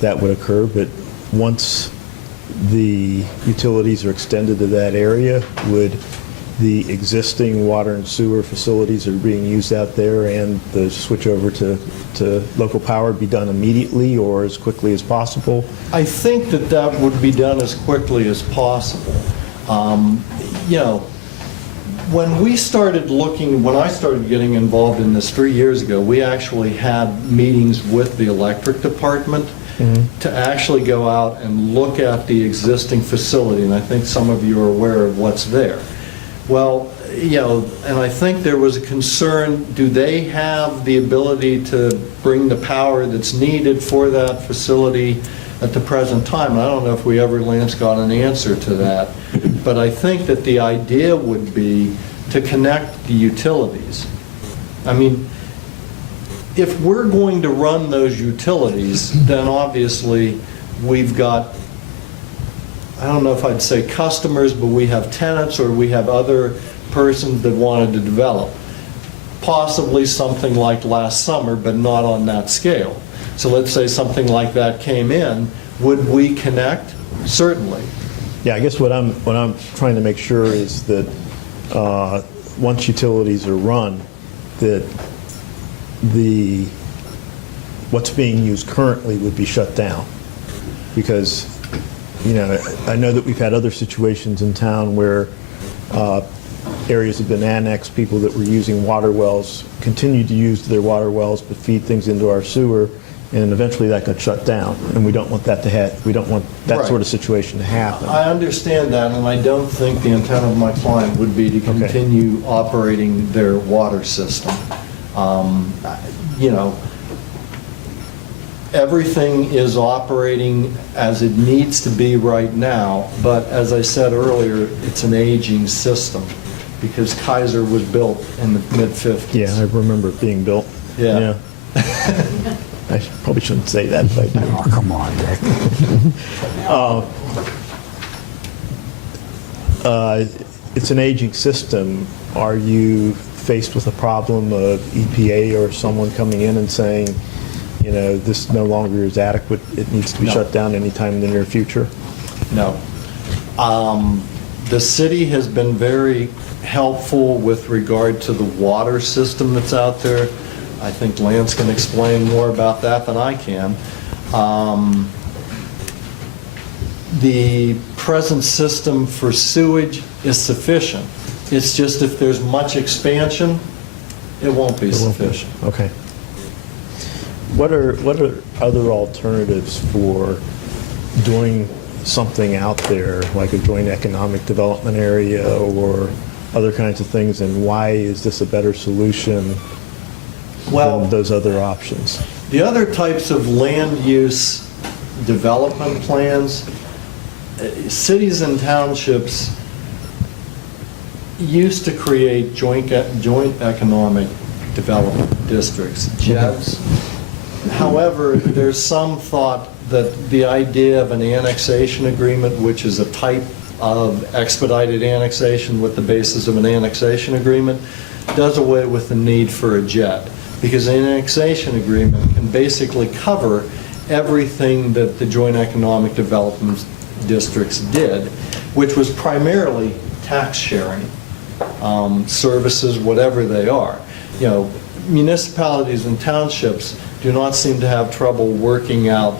that would occur, but once the utilities are extended to that area, would the existing water and sewer facilities that are being used out there and the switch over to local power be done immediately or as quickly as possible? I think that would be done as quickly as possible. When I started getting involved in this 3 years ago, we actually had meetings with the electric department to actually go out and look at the existing facility, and I think some of you are aware of what's there. Well, and I think there was a concern, do they have the ability to bring the power that's needed for that facility at the present time? And I don't know if we ever, Lance, got an answer to that, but I think that the idea would be to connect the utilities. I mean, if we're going to run those utilities, then obviously we've got, I don't know if I'd say customers, but we have tenants or we have other persons that wanted to develop. Possibly something like last summer, but not on that scale. So let's say something like that came in, would we connect? Certainly. Yeah, I guess what I'm trying to make sure is that once utilities are run, that what's being used currently would be shut down. Because, I know that we've had other situations in town where areas have been annexed, people that were using water wells continued to use their water wells but feed things into our sewer, and eventually that got shut down. And we don't want that to we don't want that Right. sort of situation to happen. I understand that, and I don't think the intent of my client would be to continue operating their water system. Everything is operating as it needs to be right now, but as I said earlier, it's an aging system because Kaiser was built in the mid-50s. Yeah, I remember it being built. Yeah. I probably shouldn't say that, but I do. Oh, come on, Dick. It's an aging system. Are you faced with a problem of EPA or someone coming in and saying, you know, this no longer is adequate, it needs to be No. shut down anytime in the near future? No. The city has been very helpful with regard to the water system that's out there. I think Lance can explain more about that than I can. The present system for sewage is sufficient. It's just if there's much expansion, it won't be sufficient. Okay. What are other alternatives for doing something out there, like a joint economic development area or other kinds of things, and why is this a better solution Well, than those other options? the other types of land use development plans, cities and townships used to create joint economic development districts, JEDs. However, there's some thought that the idea of an annexation agreement, which is a type of expedited annexation with the basis of an annexation agreement, does away with the need for a JED. Because an annexation agreement can basically cover everything that the joint economic development districts did, which was primarily tax sharing, services, whatever they are. You know, municipalities and townships do not seem to have trouble working out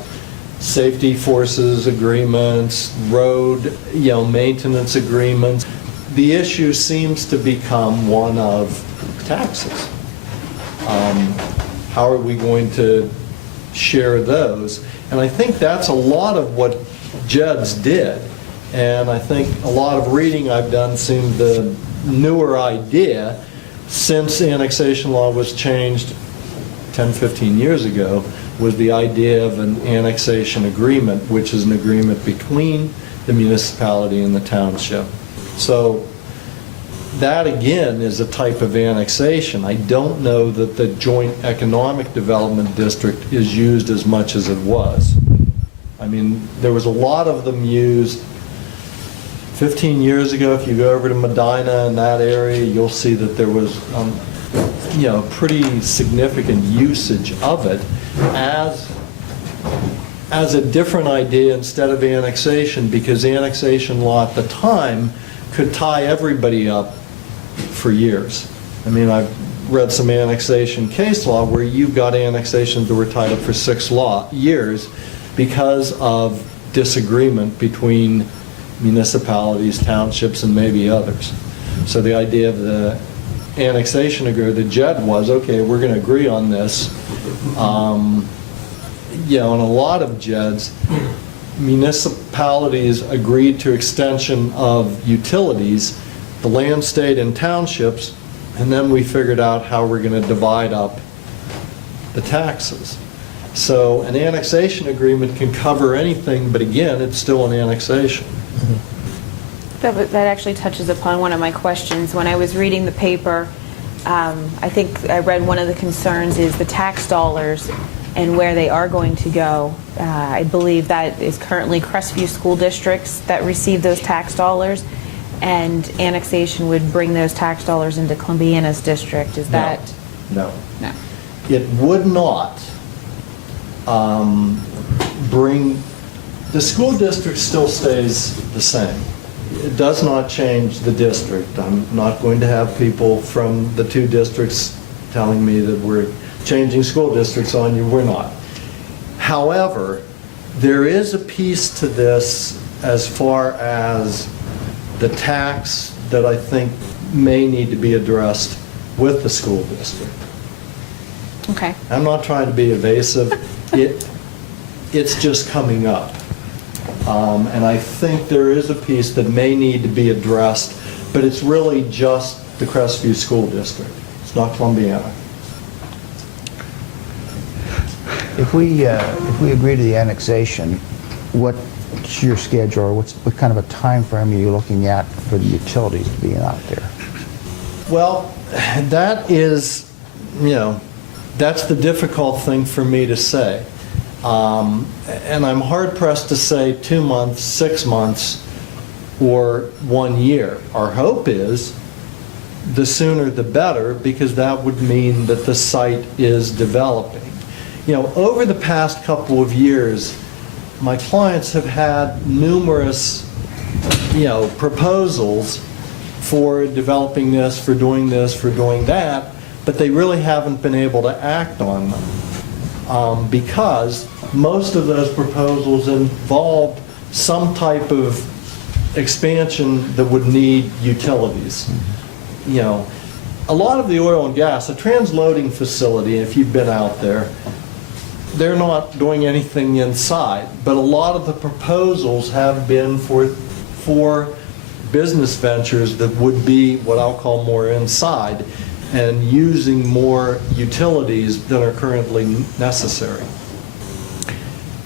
safety forces agreements, road, maintenance agreements. The issue seems to become one of taxes. How are we going to share those? And I think that's a lot of what JEDs did. And I think a lot of reading I've done seemed the newer idea since the annexation law was changed 10, 15 years ago, was the idea of an annexation agreement, which is an agreement between the municipality and the township. So that, again, is a type of annexation. I don't know that the joint economic development district is used as much as it was. I mean, there was a lot of them used 15 years ago. If you go over to Medina and that area, you'll see that there was pretty significant usage of it as a different idea instead of annexation, because annexation law at the time could tie everybody up for years. I mean, I've read some annexation case law where you've got annexations that were tied up for 6 years because of disagreement between municipalities, townships, and maybe others. So the idea of the annexation agreement, the JED was, okay, we're going to agree on this. In a lot of JEDs, municipalities agreed to extension of utilities, the land stayed in townships, and then we figured out how we're going to divide up the taxes. So an annexation agreement can cover anything, but again, it's still an annexation. That actually touches upon one of my questions. When I was reading the paper, I think I read one of the concerns is the tax dollars and where they are going to go. I believe that is currently Crestview school districts that receive those tax dollars, and annexation would bring those tax dollars into Columbiana's district. Is that? No. No. It would not bring, the school district still stays the same. It does not change the district. I'm not going to have people from the 2 districts telling me that we're changing school districts on you. We're not. However, there is a piece to this as far as the tax that I think may need to be addressed with the school district. Okay. I'm not trying to be evasive. It's just coming up. And I think there is a piece that may need to be addressed, but it's really just the Crestview School District. It's not Columbiana. If we agree to the annexation, what's your schedule, or what kind of a time frame are you looking at for the utilities being out there? Well, that is, that's the difficult thing for me to say. And I'm hard-pressed to say 2 months, 6 months, or 1 year. Our hope is the sooner the better, because that would mean that the site is developing. over the past couple of years, my clients have had numerous, proposals for developing this, for doing that, but they really haven't been able to act on them because most of those proposals involved some type of expansion that would need utilities. A lot of the oil and gas, a transloading facility, if you've been out there, they're not doing anything inside, but a lot of the proposals have been for business ventures that would be what I'll call more inside and using more utilities than are currently necessary.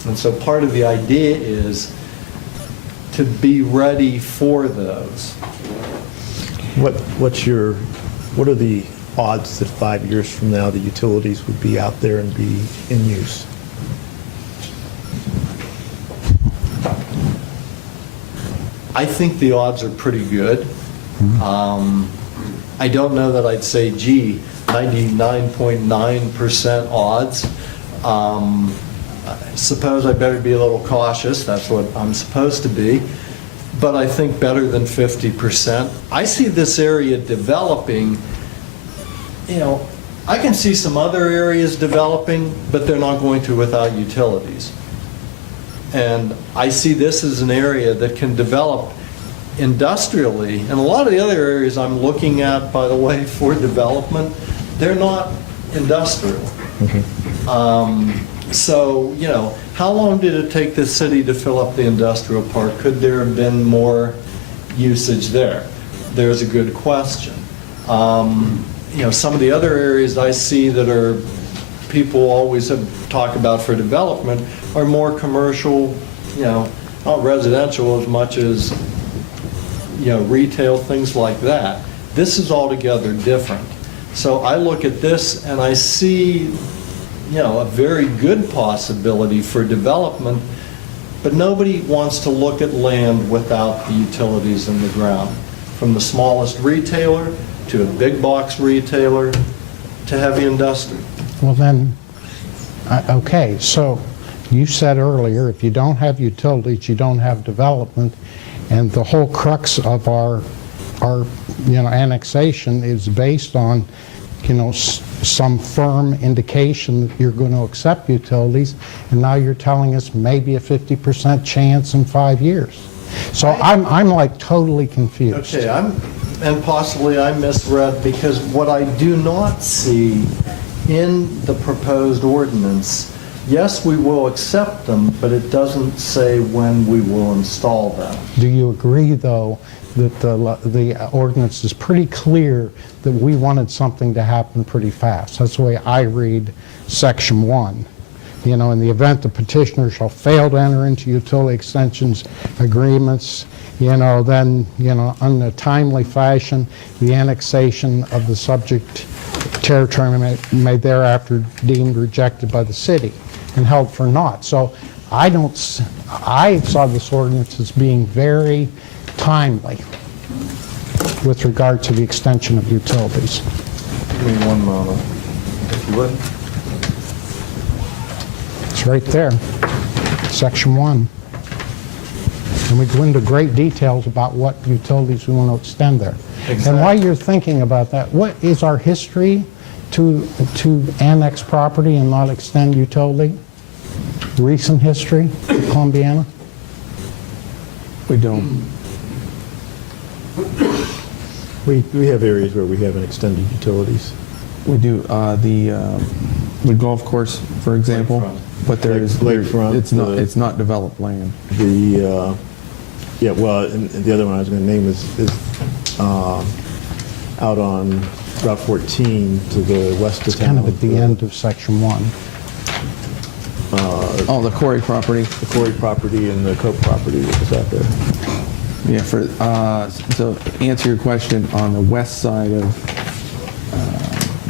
And so part of the idea is to be ready for those. What are the odds that 5 years from now the utilities would be out there and be in use? I think the odds are pretty good. I don't know that I'd say, 99.9% odds. I suppose I better be a little cautious. That's what I'm supposed to be. But I think better than 50%. I see this area developing, I can see some other areas developing, but they're not going to without utilities. And I see this as an area that can develop industrially. And a lot of the other areas I'm looking at, by the way, for development, they're not industrial. So, how long did it take this city to fill up the industrial park? Could there have been more usage there? There's a good question. Some of the other areas I see that are people always have talked about for development are more commercial, not residential as much as, retail, things like that. This is altogether different. So I look at this and I see, a very good possibility for development, but nobody wants to look at land without the utilities in the ground. From the smallest retailer to a big box retailer to heavy industry. Well then, okay, so you said earlier, if you don't have utilities, you don't have development, and the whole crux of our annexation is based on, some firm indication that you're going to accept utilities, and now you're telling us maybe a 50% chance in 5 years. So I'm like totally confused. Okay, and possibly I misread, because what I do not see in the proposed ordinance, yes, we will accept them, but it doesn't say when we will install them. Do you agree, though, that the ordinance is pretty clear that we wanted something to happen pretty fast? That's the way I read Section 1. In the event the petitioner shall fail to enter into utility extensions agreements, then, in a timely fashion, the annexation of the subject territory may thereafter deemed rejected by the city and held for naught. So I saw this ordinance as being very timely with regard to the extension of utilities. Give me one moment, if you would. It's right there, Section 1. And we go into great details about what utilities we want to extend there. Exactly. And while you're thinking about that, what is our history to annex property and not extend utility? Recent history of Columbiana? We don't. We have areas where we haven't extended utilities. We do. The golf course, for example, but Lakefront, it's not developed land. And the other one I was going to name is out on Route 14 to the west of It's town. kind of at the end of Section 1. The Corey property. The Corey property and the Cope property that was out there. Yeah, so to answer your question, on the west side of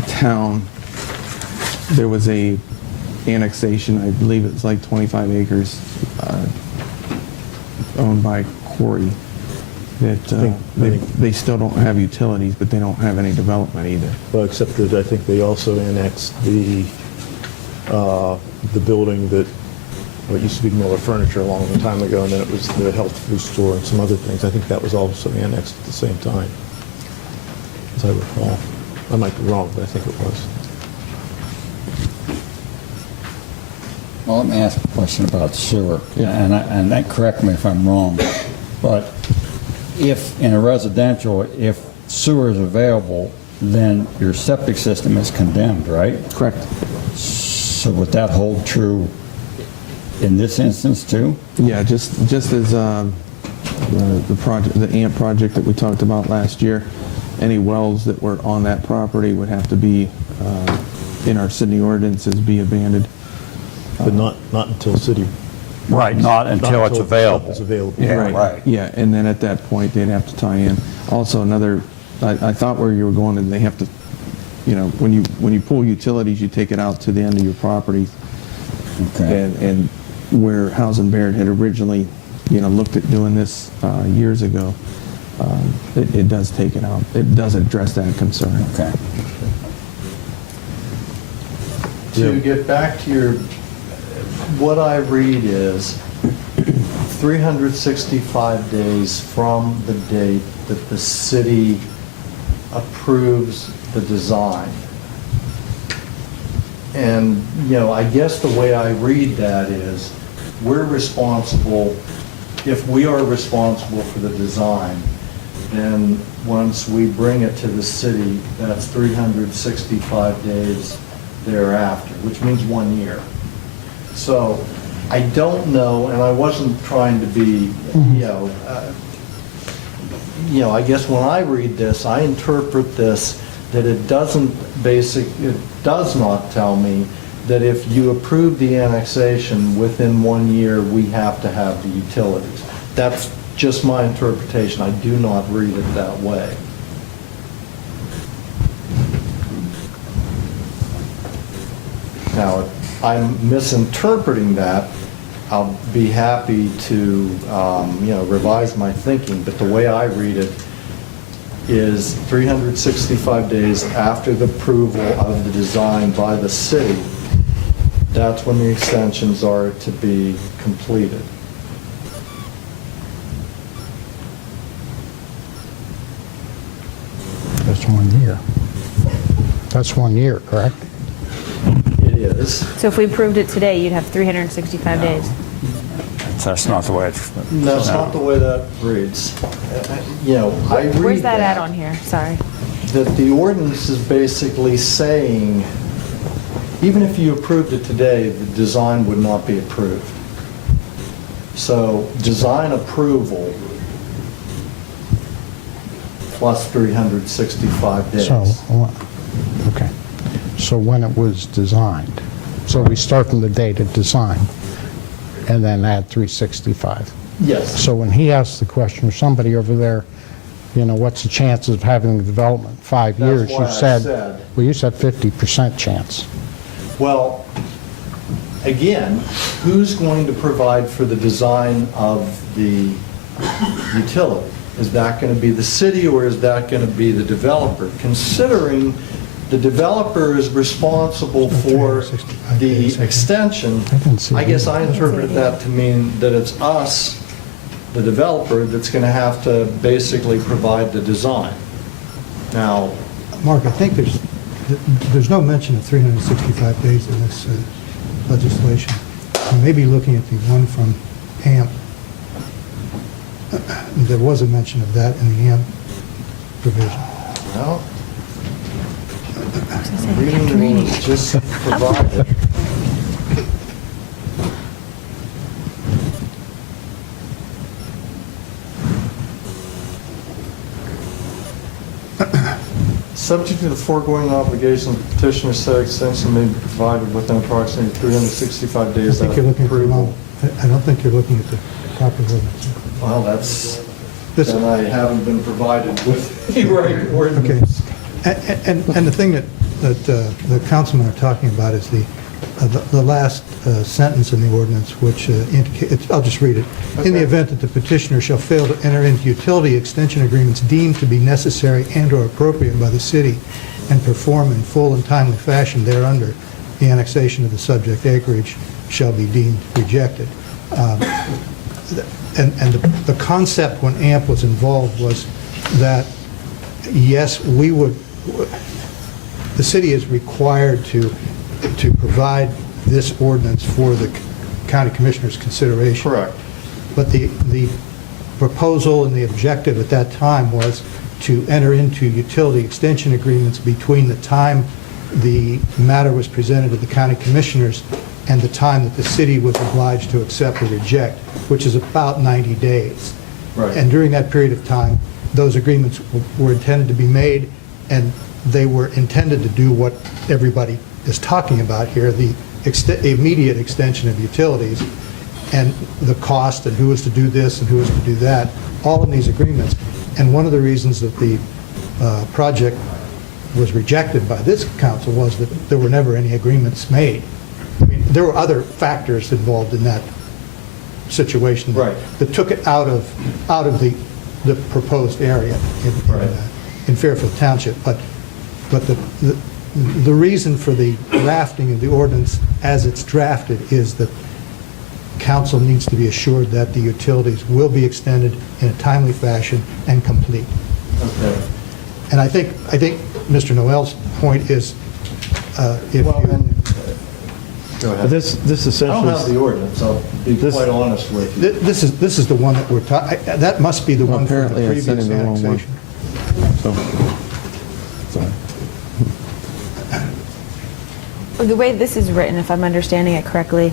town, there was a annexation, I believe it's like 25 acres, owned by Corey, that they still don't have utilities, but they don't have any development either. Well, except that I think they also annexed the the building that, well, it used to be Miller Furniture a long time ago, and then it was the health food store and some other things. I think that was also annexed at the same time, as I recall. I might be wrong, but I think it was. Well, let me ask a question about sewer, and that, correct me if I'm wrong, but if in a residential, if sewer is available, then your septic system is condemned, right? Correct. So would that hold true in this instance too? Yeah, just as the project, the AMP project that we talked about last year, any wells that were on that property would have to be, in our city ordinances, be abandoned. But not until city. Right, not until it's available. It's available. Yeah, Right. right. Yeah, and then at that point, they'd have to tie in. Also, another, I thought where you were going, and they have to, you know, when you pull utilities, you take it out to the end of your property. Okay. And where House and Baird had originally, you know, looked at doing this years ago, it does take it out. It does address that concern. Okay. To get back to your, what I read is 365 days from the date that the city approves the design. And, you know, I guess the way I read that is, we're responsible, if we are responsible for the design, then once we bring it to the city, that's 365 days thereafter, which means 1 year. So I don't know, and I wasn't trying to be, I guess when I read this, I interpret this that it does not tell me that if you approve the annexation within 1 year, we have to have the utilities. That's just my interpretation. I do not read it that way. Now, if I'm misinterpreting that, I'll be happy to, revise my thinking, but the way I read it is 365 days after the approval of the design by the city, that's when the extensions are to be completed. That's 1 year. That's 1 year, correct? It is. So if we approved it today, you'd have 365 days. That's not the way it's... That's not the way that reads. I read Where's that at on here? Sorry. that the ordinance is basically saying, even if you approved it today, the design would not be approved. So design approval plus 365 days. So, okay. So when it was designed, so we start from the date of design and then add 365. Yes. So when he asked the question, or somebody over there, what's the chances of having the development in 5 That's years? why You I said, said- well, you said 50% chance. Well, again, who's going to provide for the design of the utility? Is that going to be the city or is that going to be the developer? Considering the developer is responsible for 365 the days, okay. extension, I didn't see I guess that. I interpret that to mean that it's us, the developer, that's going to have to basically provide the design. Now, Mark, I think there's no mention of 365 days in this legislation. You may be looking at the one from AMP. There was a mention of that in the AMP provision. well, I'm reading what was just provided. Subject to the foregoing obligations, petitioner said extension may be provided within approximately 365 I days think after you're looking at the approval. wrong, I don't think you're looking at the proper ordinance. Well, that's, This- then I haven't been provided with the right Okay. ordinance. And the thing that the councilmen are talking about is the last sentence in the ordinance, which indicates, I'll just read it. In the Okay. event that the petitioner shall fail to enter into utility extension agreements deemed to be necessary and/or appropriate by the city and perform in full and timely fashion thereunder, the annexation of the subject acreage shall be deemed rejected. And the concept when AMP was involved was that, yes, the city is required to provide this ordinance for the county commissioner's consideration. Correct. But the proposal and the objective at that time was to enter into utility extension agreements between the time the matter was presented to the county commissioners and the time that the city was obliged to accept or reject, which is about 90 days. Right. And during that period of time, those agreements were intended to be made, and they were intended to do what everybody is talking about here, the immediate extension of utilities and the cost and who is to do this and who is to do that, all in these agreements. And one of the reasons that the project was rejected by this council was that there were never any agreements made. I mean, there were other factors involved in that situation Right. that took it out of the proposed area in Fairfield Township. But the reason for the drafting of the ordinance as it's drafted is that council needs to be assured that the utilities will be extended in a timely fashion and complete. Okay. And I think Mr. Noel's point is, if Well, you... and, go But ahead. this I don't essentially, have the ordinance, I'll be This- quite honest with you. This is the one that we're talking, that must be the one from the Apparently I previous sent him the wrong one. annexation. So, sorry. The way this is written, if I'm understanding it correctly,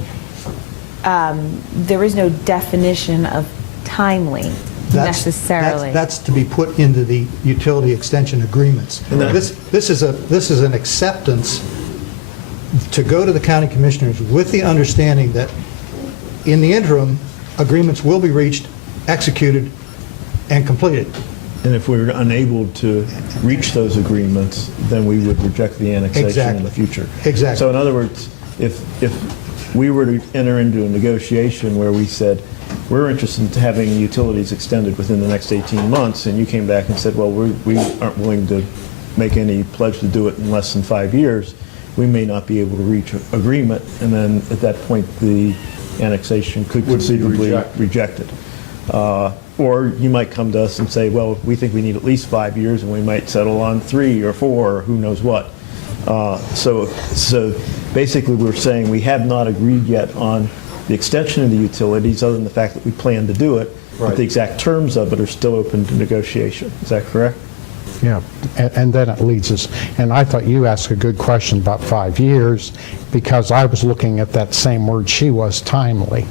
there is no definition of timely necessarily. That's to be put into the utility extension agreements. This is an acceptance to go to the county commissioners with the understanding that in the interim, agreements will be reached, executed, and completed. and if we were unable to reach those agreements, then we would reject the annexation in Exactly. the future. Exactly. So in other words, if we were to enter into a negotiation where we said, we're interested in having utilities extended within the next 18 months, and you came back and said, well, we aren't willing to make any pledge to do it in less than 5 years, we may not be able to reach agreement, and then at that point, the annexation could Would be conceivably rejected. Or you might come to us and say, well, we think we need at least 5 years, and we might settle on 3 or 4, or who knows what. So basically, we're saying we have not agreed yet on the extension of the utilities, other than the fact that we plan to do it, but Right. the exact terms of it are still open to negotiation. Is that correct? Yeah, and then it leads us, and I thought you asked a good question about 5 years, because I was looking at that same word she was, timely,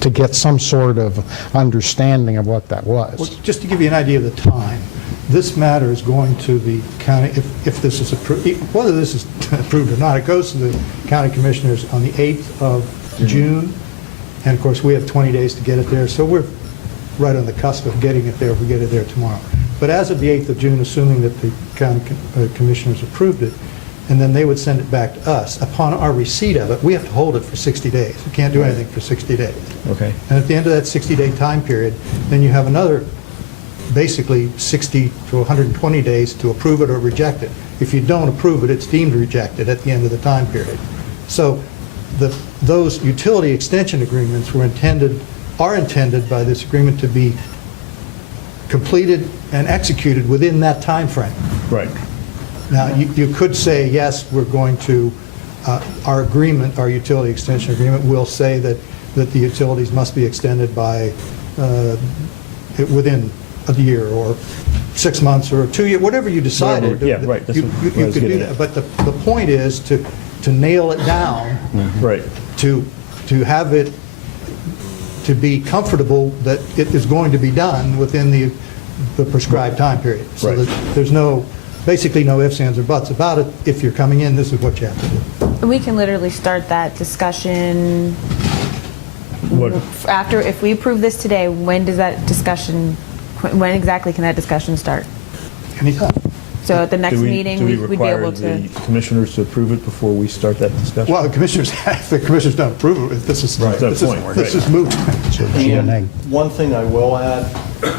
to get some sort of understanding of what that Well, was. just to give you an idea of the time, this matter is going to the county, if this is approved, whether this is approved or not, it goes to the county commissioners on the 8th of June, and of course, we have 20 days to get it there, so we're right on the cusp of getting it there if we get it there tomorrow. But as of the 8th of June, assuming that the county commissioners approved it, and then they would send it back to us, upon our receipt of it, we have to hold it for 60 days. We can't do anything for 60 days. Okay. And at the end of that 60-day time period, then you have another, basically 60 to 120 days to approve it or reject it. If you don't approve it, it's deemed rejected at the end of the time period. So those utility extension agreements are intended by this agreement to be completed and executed within that time frame. Right. Now, you could say, yes, we're going to, our agreement, our utility extension agreement will say that the utilities must be extended by, within a year, or 6 months, or 2 years, whatever you decided. Whatever, yeah, right, that's You what I was could do getting that. at. But the point is to nail it down, Right. to have it, to be comfortable that it is going to be done within the prescribed time period. So Right. that there's basically no ifs, ands, or buts about it. If you're coming in, this is what you have to do. We can literally start that discussion What, after, if we approve this today, when exactly can that discussion start? Anytime. So at the next do we meeting, we'd be require able to... the commissioners to approve it before we start that discussion? Well, the commissioners don't approve it, this is, Right. this That's the point, is right. moot. And one thing I will add,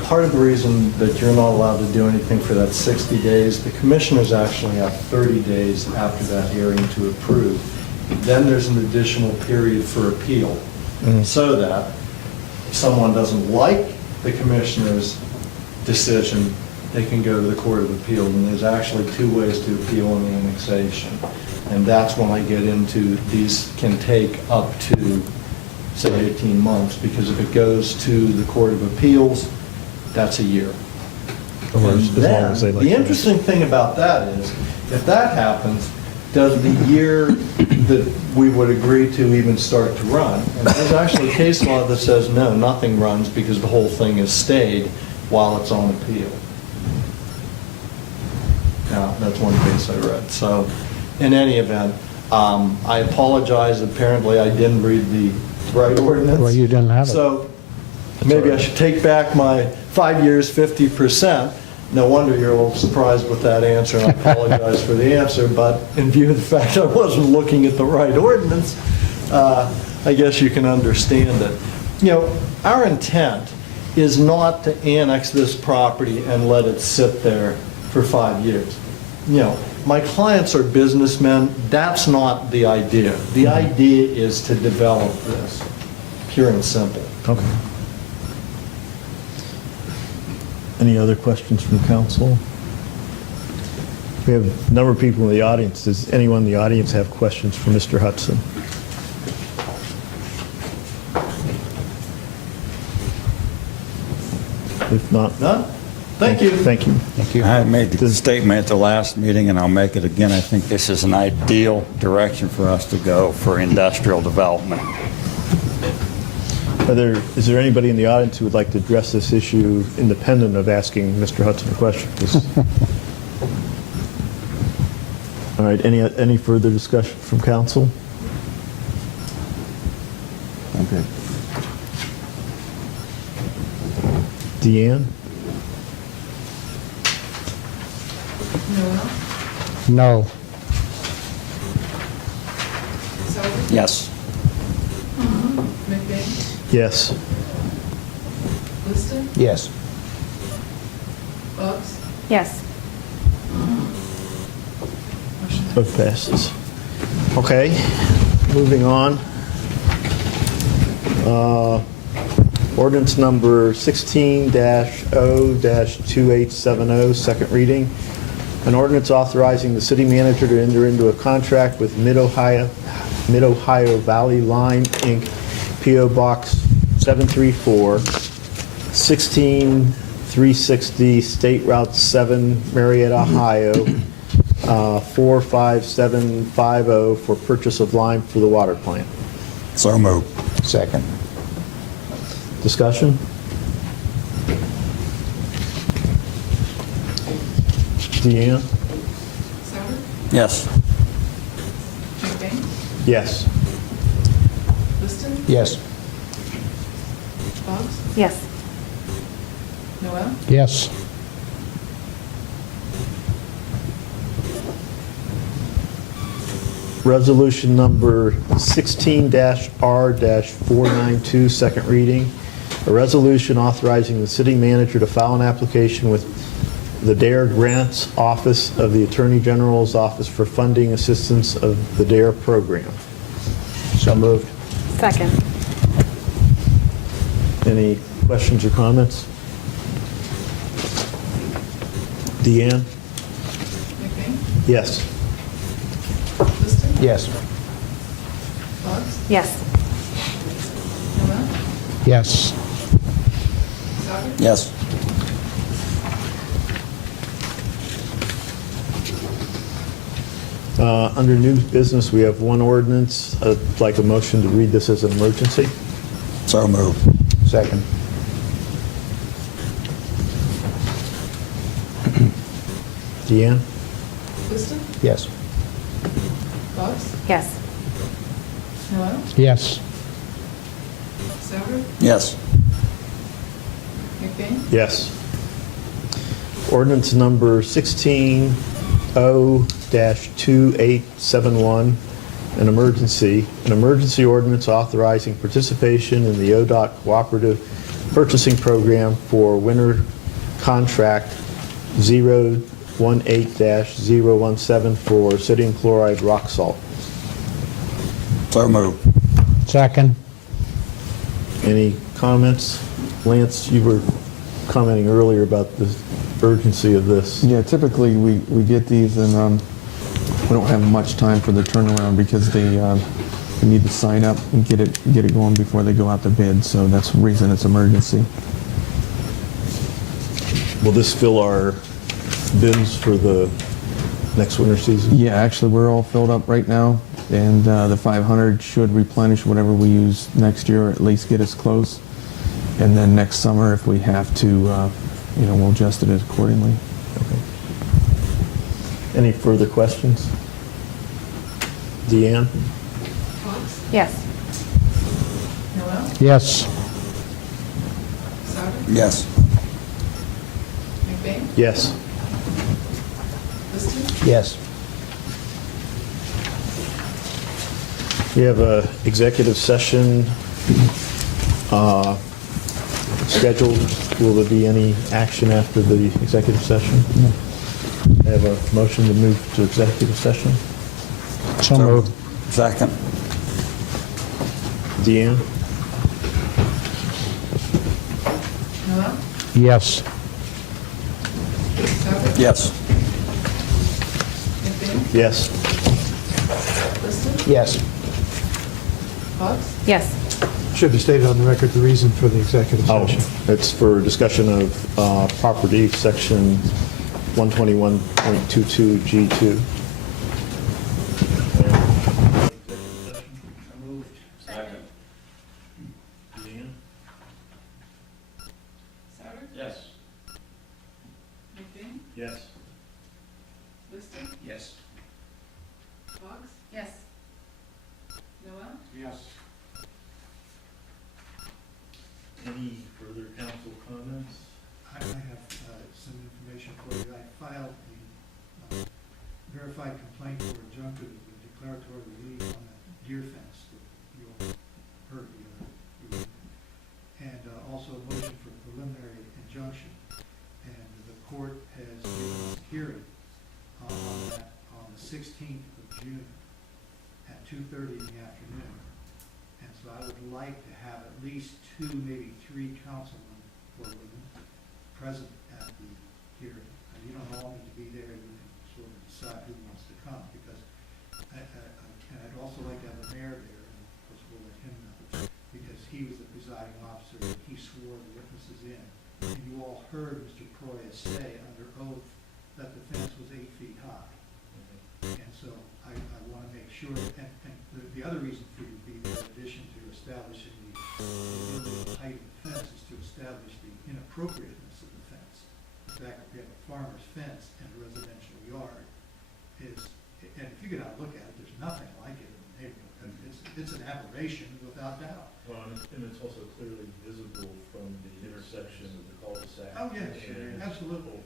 part of the reason that you're not allowed to do anything for that 60 days, the commissioners actually have 30 days after that hearing to approve. then there's an additional period for appeal, so that if someone doesn't like the commissioner's decision, they can go to the Court of Appeal, and there's actually 2 ways to appeal an annexation. And that's when I get into, these can take up to, say, 18 months, because if it goes to the Court of Appeals, that's a year. Or And as long then, as they like the that. interesting thing about that is, if that happens, does the year that we would agree to even start to run? And there's actually case law that says, no, nothing runs because the whole thing is stayed while it's on appeal. Now, that's one case I read. So, in any event, I apologize. Apparently, I didn't read the right ordinance. Well, you didn't have it. So, maybe I should take back my 5 years, 50%. No wonder you're a little surprised with that answer, and I apologize for the answer, but in view of the fact I wasn't looking at the right ordinance, I guess you can understand it. You know, our intent is not to annex this property and let it sit there for 5 years. You know, my clients are businessmen. That's not the idea. The idea is to develop this, pure and simple. Okay. Any other questions from council? We have a number of people in the audience. Does anyone in the audience have questions for Mr. Hudson? If not, None? Thank you. thank you. Thank you. I made the statement at the last meeting, and I'll make it again. I think this is an ideal direction for us to go for industrial development. Is there anybody in the audience who would like to address this issue independent of asking Mr. Hudson a question? All right, any further discussion from council? Okay. Deanne? Noel? No. Sauber? Yes. McBain? Yes. Liston? Yes. Boggs? Yes. Motion Vote passes. Okay, moving on. Ordinance number 16-0-2870, second reading. An ordinance authorizing the city manager to enter into a contract with Mid-Ohio Valley Line, Inc., P.O. Box 734, 16360 State Route 7, Marietta, Ohio, 45750 for purchase of lime for the water plant. So moved. Second. Discussion? Deanne? Sauber? Yes. McBain? Yes. Liston? Yes. Boggs? Yes. Noel? Yes. Resolution number 16-R-492, second reading. A resolution authorizing the city manager to file an application with the DARE Grants Office of the Attorney General's Office for funding assistance of the DARE program. So moved. Second. Any questions or comments? Deanne? McBain? Yes. Liston? Yes. Boggs? Yes. Noel? Yes. Sauber? Yes. Under new business, we have one ordinance. I'd like a motion to read this as an emergency. So moved. Second. Deanne? Liston? Yes. Boggs? Yes. Noel? Yes. Sauber? Yes. McBain? Yes. Ordinance number 16-0-2871, an emergency ordinance authorizing participation in the ODOT Cooperative Purchasing Program for winter contract 018-017 for sodium chloride rock salt. So moved. Second. Any comments? Lance, you were commenting earlier about the urgency of this. Yeah, typically we get these and we don't have much time for the turnaround because they need to sign up and get it going before they go out to bid. So that's the reason it's emergency. Will this fill our bins for the next winter season? Yeah, actually we're all filled up right now, and the 500 should replenish whatever we use next year, or at least get us close. And then next summer, if we have to, we'll adjust it accordingly. Okay. Any further questions? Deanne? Fox? Yes. Noel? Yes. Souter? Yes. McBain? Yes. Liston? Yes. We have a executive session scheduled. Will there be any action after the executive session? No. I have a motion to move to executive session. So moved. Second. Deanne? Noel? Yes. Souter? Yes. McBain? Yes. Liston? Yes. Fox? Yes. Should be stated on the record the reason for the executive Oh, session. it's for discussion of property, section 121.22 G2. Souter? Yes. McBain? Yes. Liston? Yes. Fox? Yes. Noel? Yes. Any further council comments? I have some information for you. I filed the verified complaint for injunctive and declaratory relief on the deer fence that you all heard the other week. And also a motion for preliminary injunction. And the court has given us a hearing on that on the 16th of June at 2:30 in the afternoon. And so I would like to have at least 2, maybe 3 councilmen or women present at the hearing. You don't all need to be there, you can sort of decide who wants to come, because and I'd also like to have the mayor there, and of course we'll let him know, because he was the presiding officer, and he swore the witnesses in. And you all heard Mr. Proya say under oath that the fence was 8 feet high. And so I want to make sure, and the other reason for you to be there, in addition to establishing the height of the fence, is to establish the inappropriateness of the fence. The fact that we have a farmer's fence in a residential yard is, and if you get out and look at it, there's nothing like it in the neighborhood. I mean, it's an aberration without doubt. Well, and it's also clearly visible from the intersection of the cul-de-sac. Oh, yes, absolutely.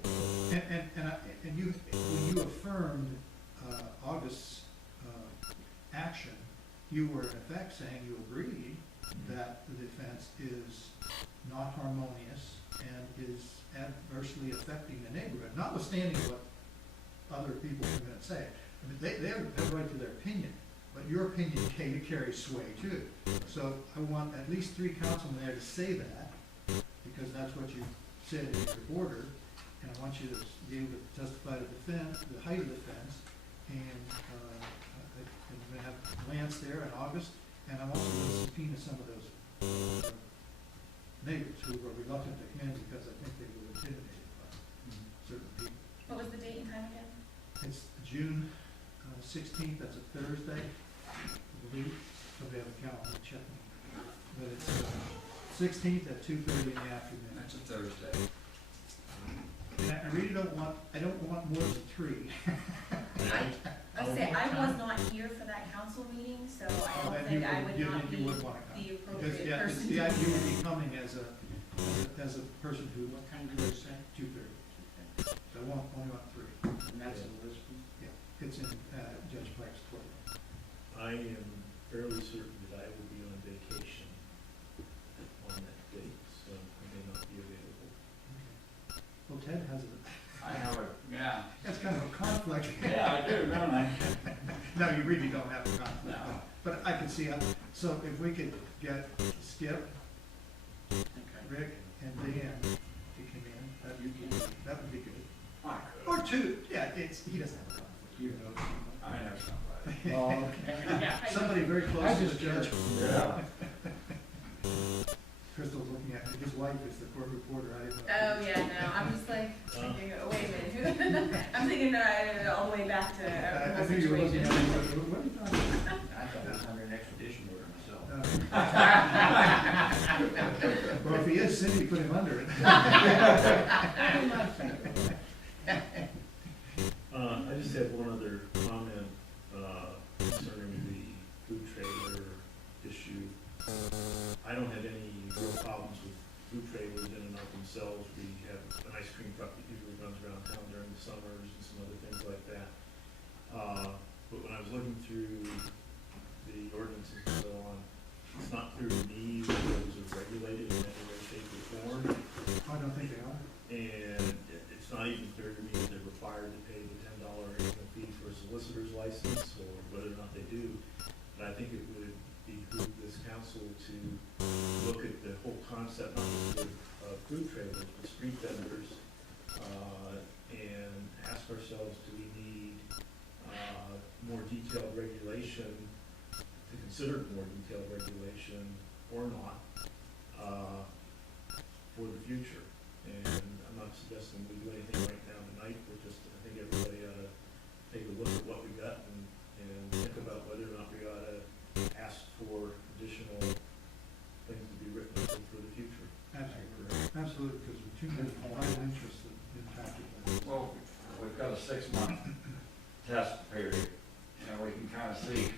And you, when you affirmed August's action, you were in effect saying you agreed that the defense is not harmonious and is adversely affecting the neighborhood, notwithstanding what other people are going to say. I mean, they have a right to their opinion, but your opinion carries sway too. So I want at least 3 councilmen there to say that, because that's what you said in your order, and I want you to be able to testify to the fence, the height of the fence, and I'm going to have Lance there in August, and I'm also going to subpoena some of those neighbors who were reluctant to come in because I think they were intimidated by certain people. What was the date and time again? It's June 16th, that's a Thursday, I believe. Somebody have a calendar, check me. But it's 16th at 2:30 in the afternoon. That's a Thursday. And I really don't want more than 3. I say, I was not here for that council meeting, so I don't think I would not be You would want to come. the Because, appropriate yeah, person. you would be coming as a person who, what time did you say? 2:30. So I only want 3. And that's in Lisbon? Yeah, it's in Judge Pike's court. I am fairly certain that I will be on vacation on that date, so I may not be available. Well, Ted has I have a, yeah. that's kind of a conflict. Yeah, I do, don't I? No, you really don't have a conflict. No. But I can see, so if we could get Skip, Rick, and Dan to come in, that would be good. Or two, yeah, he doesn't have a conflict, you know. I know somebody. Oh, okay. Somebody very close to the judge. Yeah. Crystal's looking at me, his wife is the court reporter, I didn't know. Oh, yeah, no, I'm just like, thinking, oh, wait a minute. I'm thinking all the way back to I the whole think you were looking at situation. me, what are you talking about? I thought it was under an extradition order myself. Well, if he is, Cindy put him under it. I just have one other comment concerning the food trailer issue. I don't have any real problems with food trailers in and of themselves. We have an ice cream truck that usually runs around town during the summers and some other things like that. But when I was looking through the ordinances and so on, it's not clear to me that those are regulated in any way, shape, or form. I don't think they are. And it's not even clear to me that they're required to pay the $10 annual fee for a solicitor's license, or whether or not they do. But I think it would behoove this council to look at the whole concept, not just of food trailers, but street vendors, and ask ourselves, do we need more detailed regulation, to consider more detailed regulation or not, for the future. And I'm not suggesting we do anything right now tonight, but just, I think everybody ought to take a look at what we got and think about whether or not we ought to ask for additional things to be written up for the future. Absolutely, because we're too many private interests that impact it. Well, we've got a 6-month test period, we can kind of see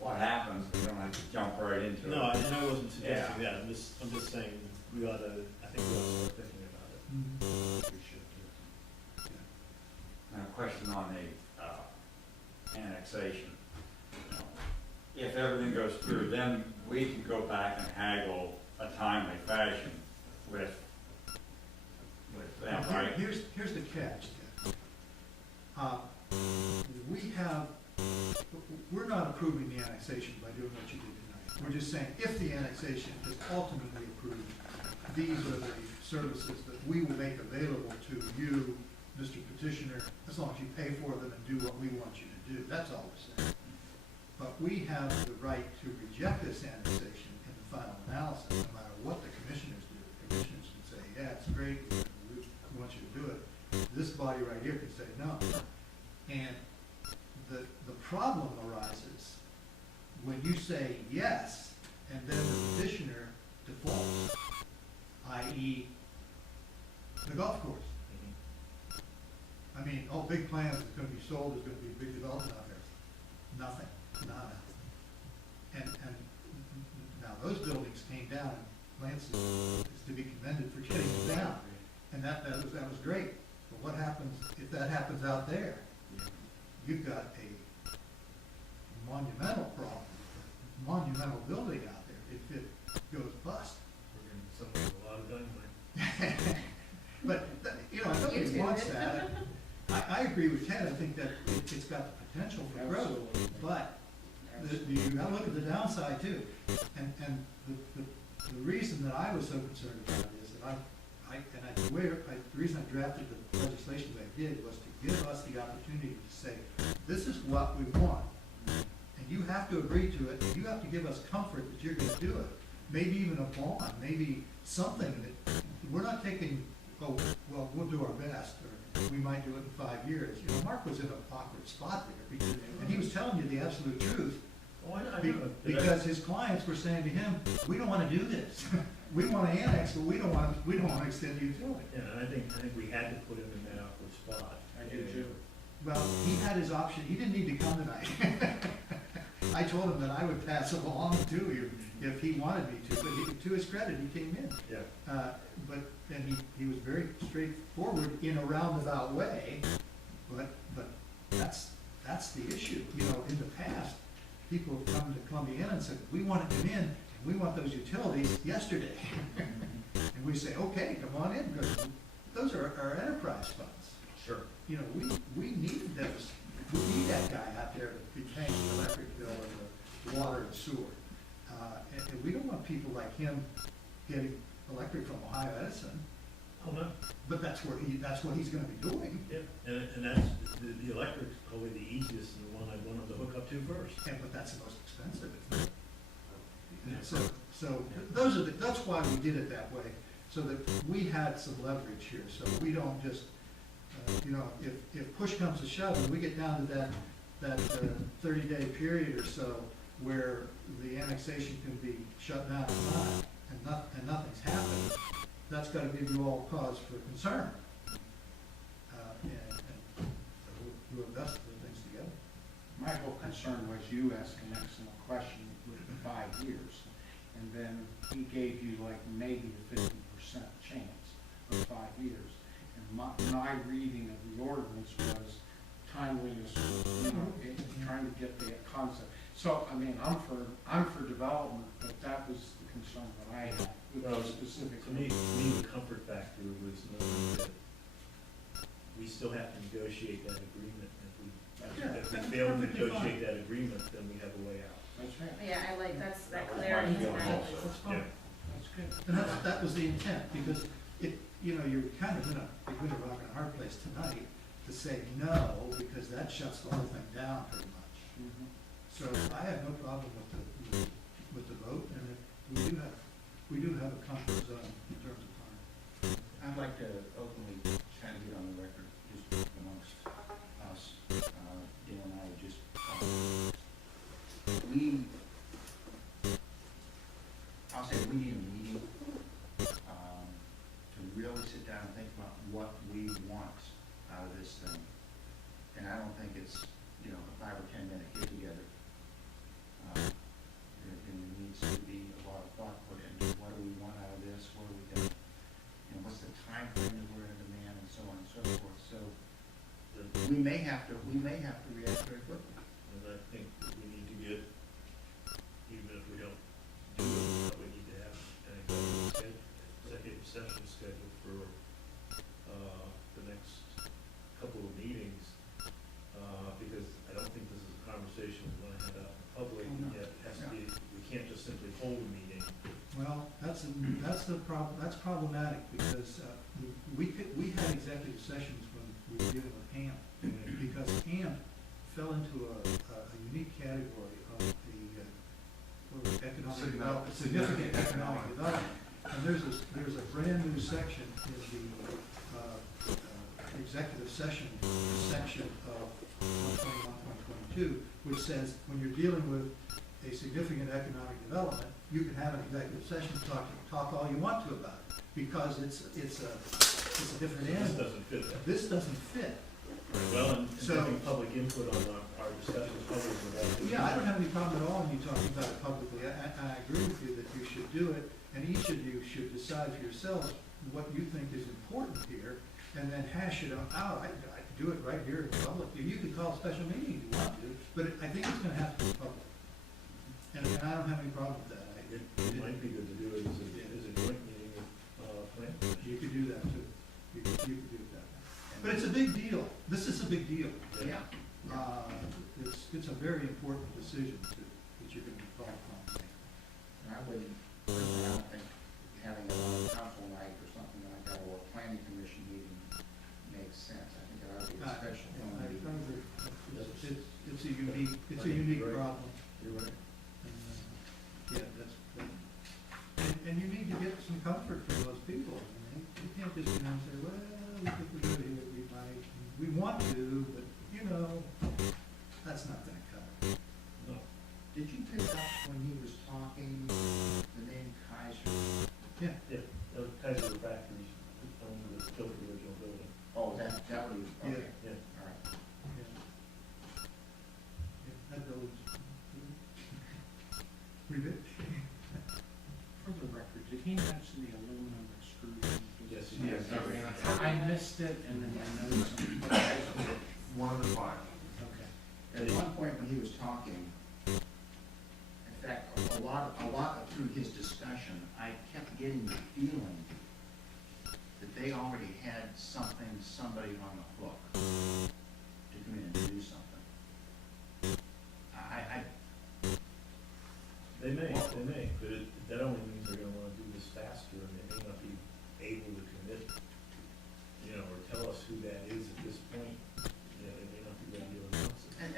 what happens. We don't have to jump right into it. No, and I wasn't suggesting that. I'm just saying we ought to, I think we ought to start thinking about it. We should do. Now, a question on the annexation. If everything goes through, then we can go back and haggle a timely fashion with them, right? Here's the catch, Ted. We're not approving the annexation by doing what you did tonight. We're just saying, if the annexation is ultimately approved, these are the services that we will make available to you, Mr. Petitioner, as long as you pay for them and do what we want you to do. That's all we're saying. But we have the right to reject this annexation in the final analysis, no matter what the commissioners do. The commissioners can say, yeah, it's great, we want you to do it. This body right here can say no. And the problem arises when you say yes, and then the petitioner defaults, i.e. the golf course. I mean, oh, big plans, it's gonna be sold, there's gonna be a big development out there. Nothing, nada. And now those buildings came down, and Lance is to be commended for getting them down. And that was great. But what happens, if that happens out there, you've got a monumental problem, monumental building out there if it goes bust. We're going to suffer a lot of dynamite. But, nobody wants that. I agree with Ted, I think that it's got the potential for growth, but you gotta look at the downside too. And the reason that I was so concerned about it is that the reason I drafted the legislation that I did was to give us the opportunity to say, this is what we want. And you have to agree to it, and you have to give us comfort that you're gonna do it. Maybe even a bond, maybe something that, we're not taking, oh, well, we'll do our best, or we might do it in 5 years. Mark was in an awkward spot there, and he was telling you the absolute truth. Because his clients were saying to him, we don't want to do this. We want to annex, but we don't want to extend the utility. Yeah, and I think we had to put him in that awkward spot. I do too. Well, he had his option. He didn't need to come tonight. I told him that I would pass it along to you if he wanted me to, but to his credit, he came in. Yeah. And he was very straightforward in a roundabout way, but that's the issue. In the past, people have come to Columbiana and said, we want to come in, and we want those utilities yesterday. And we say, okay, come on in, because those are our enterprise funds. Sure. We need those. We need that guy out there to be paying the electric bill or the water and sewer. And we don't want people like him getting electric from Ohio Edison, Oh, no. but that's what he's gonna be doing. Yeah, and that's, the electric's probably the easiest and the one I'd want them to hook up to first. And, but that's the most expensive, isn't it? And so that's why we did it that way, so that we had some leverage here, so we don't just, if push comes to shove and we get down to that 30-day period or so where the annexation can be shut down and nothing's happened, that's gotta give you all cause for concern. And so we'll invest the things together. My whole concern was you asked an excellent question with the 5 years, and then he gave you like maybe a 50% chance of 5 years. And my reading of the ordinance was timeliness, trying to get the concept. So, I mean, I'm for development, but that was the concern that I had with Well, the specific. To me, the comfort factor was knowing that we still have to negotiate that agreement. If we fail to negotiate that agreement, then we have a way out. That's right. Yeah, I like, that clarity tonight. That's fine. Yeah. That's good. And that was the intent, because you're kind of in a rock and a hard place tonight to say no, because that shuts the whole thing down pretty much. Mhm. So I have no problem with the vote, and we do have a comfort zone in terms of time. I'd like to openly kind of get on the record just amongst us, Dale and I, just, I'll say we need a meeting to really sit down and think about what we want out of this thing. And I don't think it's, a 5 or 10 minute get together. There needs to be a lot of thought put into what do we want out of this, what are we going to, what's the time frame that we're in demand, and so on and so forth. So we may have to react very quickly. And I think we need to get, even if we don't do it, we need to have an executive session scheduled for the next couple of meetings, because I don't think this is a conversation we want to have out in public. Yet it has to be, we can't just simply hold a meeting. Well, that's the problem. That's problematic, because we had executive sessions when we were dealing with HAMP, because HAMP fell into a unique category of the economic development, significant economic development. And there's a brand new section in the executive session section of 121.22, which says when you're dealing with a significant economic development, you can have an executive session, talk all you want to about it, because it's a different animal. This doesn't fit that. This doesn't fit. Well, and So- having public input on our discussions publicly about it. Yeah, I don't have any problem at all in you talking about it publicly. I agree with you that you should do it, and each of you should decide for yourselves what you think is important here, and then hash it out. I do it right here in public. You could call a special meeting if you want to, but I think it's gonna have to be public. And I don't have any problem with that. It might be good to do it as a joint meeting with planning commission. You could do that too. You could do that. But it's a big deal. This is a big deal. Yeah. It's a very important decision that you're gonna be called upon. And I wouldn't, personally, I don't think having a council night or something like that, or a planning commission meeting makes sense. I think it ought to be a special I meeting. agree. It's a unique Right. problem. You're right. Yeah, and you need to get some comfort from those people. I mean, you can't just, say, well, we think we could, we might, we want to, but, that's not gonna cut it. No. Did you pick up when he was talking, the name Kaiser? Yeah. Yeah, those kinds of factories owned the built the original building. Oh, that was, okay, Yeah. all right. Yeah. Yeah, that building's pretty big. For the record, did he mention the aluminum extrusion? Yes, he did. I missed it, and then I noticed. One of the five. Okay. At one point when he was talking, in fact, a lot through his discussion, I kept getting the feeling that they already had somebody on the hook to come in and do something.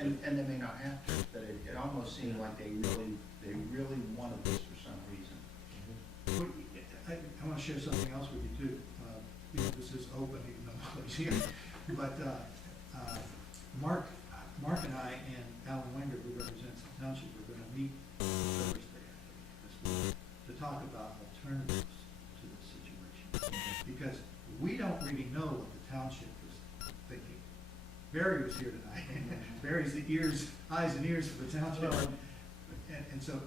And they may not have to, but it almost seemed like they really wanted this for some reason. I want to share something else with you too. This is open, even though nobody's here. But Mark and I and Alan Wenger, who represents the township, are going to meet Thursday this week to talk about alternatives to this situation. Because we don't really know what the township is thinking. Barry was here tonight. Barry's the eyes and ears for the township. And so,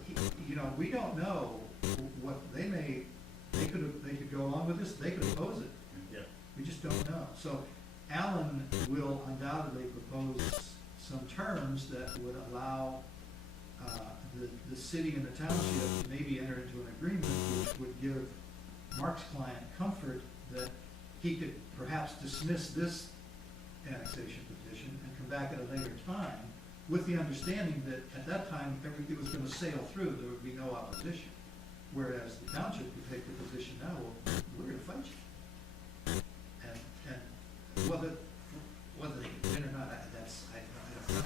we don't know what they could go along with this, they could oppose it. Yeah. We just don't know. So Alan will undoubtedly propose some terms that would allow the city and the township to maybe enter into an agreement which would give Mark's client comfort that he could perhaps dismiss this annexation petition and come back at a later time with the understanding that at that time everything was going to sail through, there would be no opposition. Whereas the township could take the position now, well, we're going to fight you. And whether they can win or not, I don't know.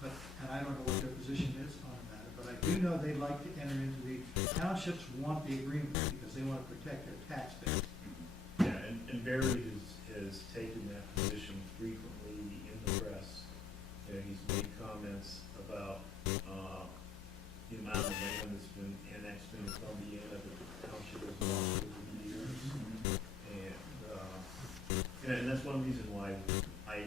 But I don't know what their position is on the matter. But I do know they'd like to enter into the townships want the agreement because they want to protect their tax base. Yeah, and Barry has taken that position frequently in the press. He's made comments about the amount of land that's been annexed in Columbiana that the township has lost over the years. And that's one reason why I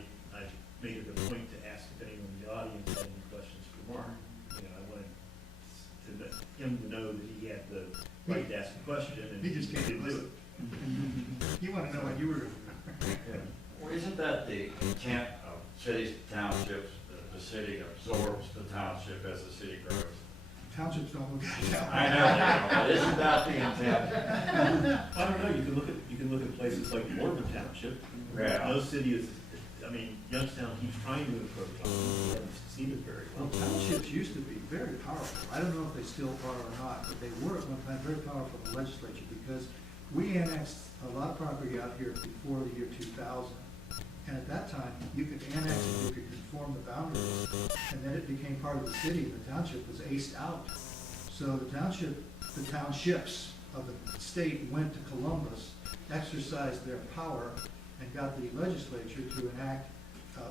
made it a point to ask if anyone in the audience had any questions for Mark. I wanted him to know that he had the right to ask a question, and He just can't didn't do listen. You want to know what you were doing. Well, isn't that the intent of cities, townships, the city absorbs the township as the city grows? Townships don't look at it that way. I know, but isn't that the intent? I don't know, you can look at places like Mormon Township. Yeah. No city is, Youngstown keeps trying to encroach on it, they haven't succeeded very Well, well. townships used to be very powerful. I don't know if they still are or not, but they were at one time very powerful in the legislature because we annexed a lot of property out here before the year 2000. And at that time, you could annex it, you could conform the boundaries, and then it became part of the city, and the township was aced out. So the townships of the state went to Columbus, exercised their power, and got the legislature to enact a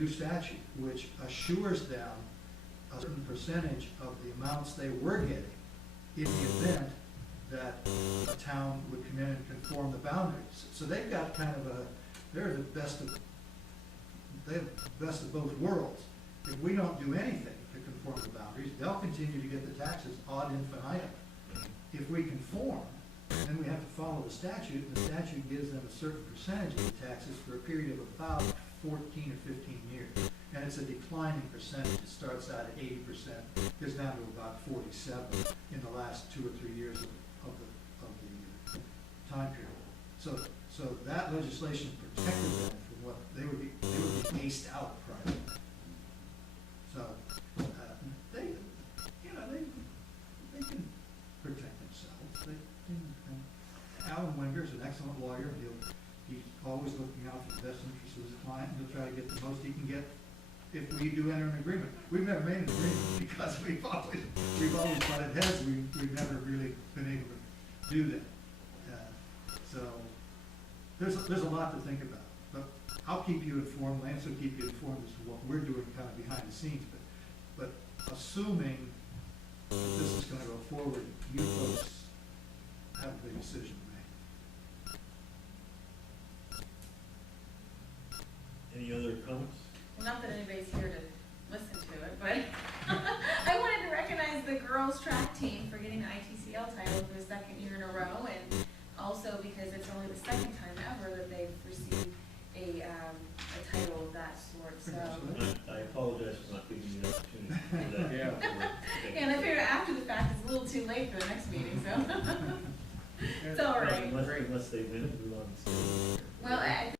new statute, which assures them a certain percentage of the amounts they were getting in the event that a town would come in and conform the boundaries. So they've got kind of they're the best of both worlds. If we don't do anything to conform the boundaries, they'll continue to get the taxes ad infinitum. If we conform, then we have to follow the statute, and the statute gives them a certain percentage of the taxes for a period of about 14 or 15 years. And it's a declining percentage. It starts out at 80%, goes down to about 47 in the last 2 or 3 years of the time period. So that legislation protected them from what they would be aced out prior to that. So they can protect themselves. Alan Wenger is an excellent lawyer. He's always looking out for the best interests of his client, and he'll try to get the most he can get if we do enter an agreement. We've never made an agreement because we've always butted heads. We've never really been able to do that. So there's a lot to think about. But I'll keep you informed. Lance will keep you informed as to what we're doing kind of behind the scenes. But assuming that this is going to go forward, you folks have a big decision to make. Any other comments? Not that anybody's here to listen to it, but I wanted to recognize the girls track team for getting the ITCL title for the second year in a row, and also because it's only the second time ever that they've received a title of that sort, so. I apologize for not giving you the opportunity to do that. Yeah, and I figured after the fact, it's a little too late for the next meeting, so. It's all right. Unless they win it, move on. Well, I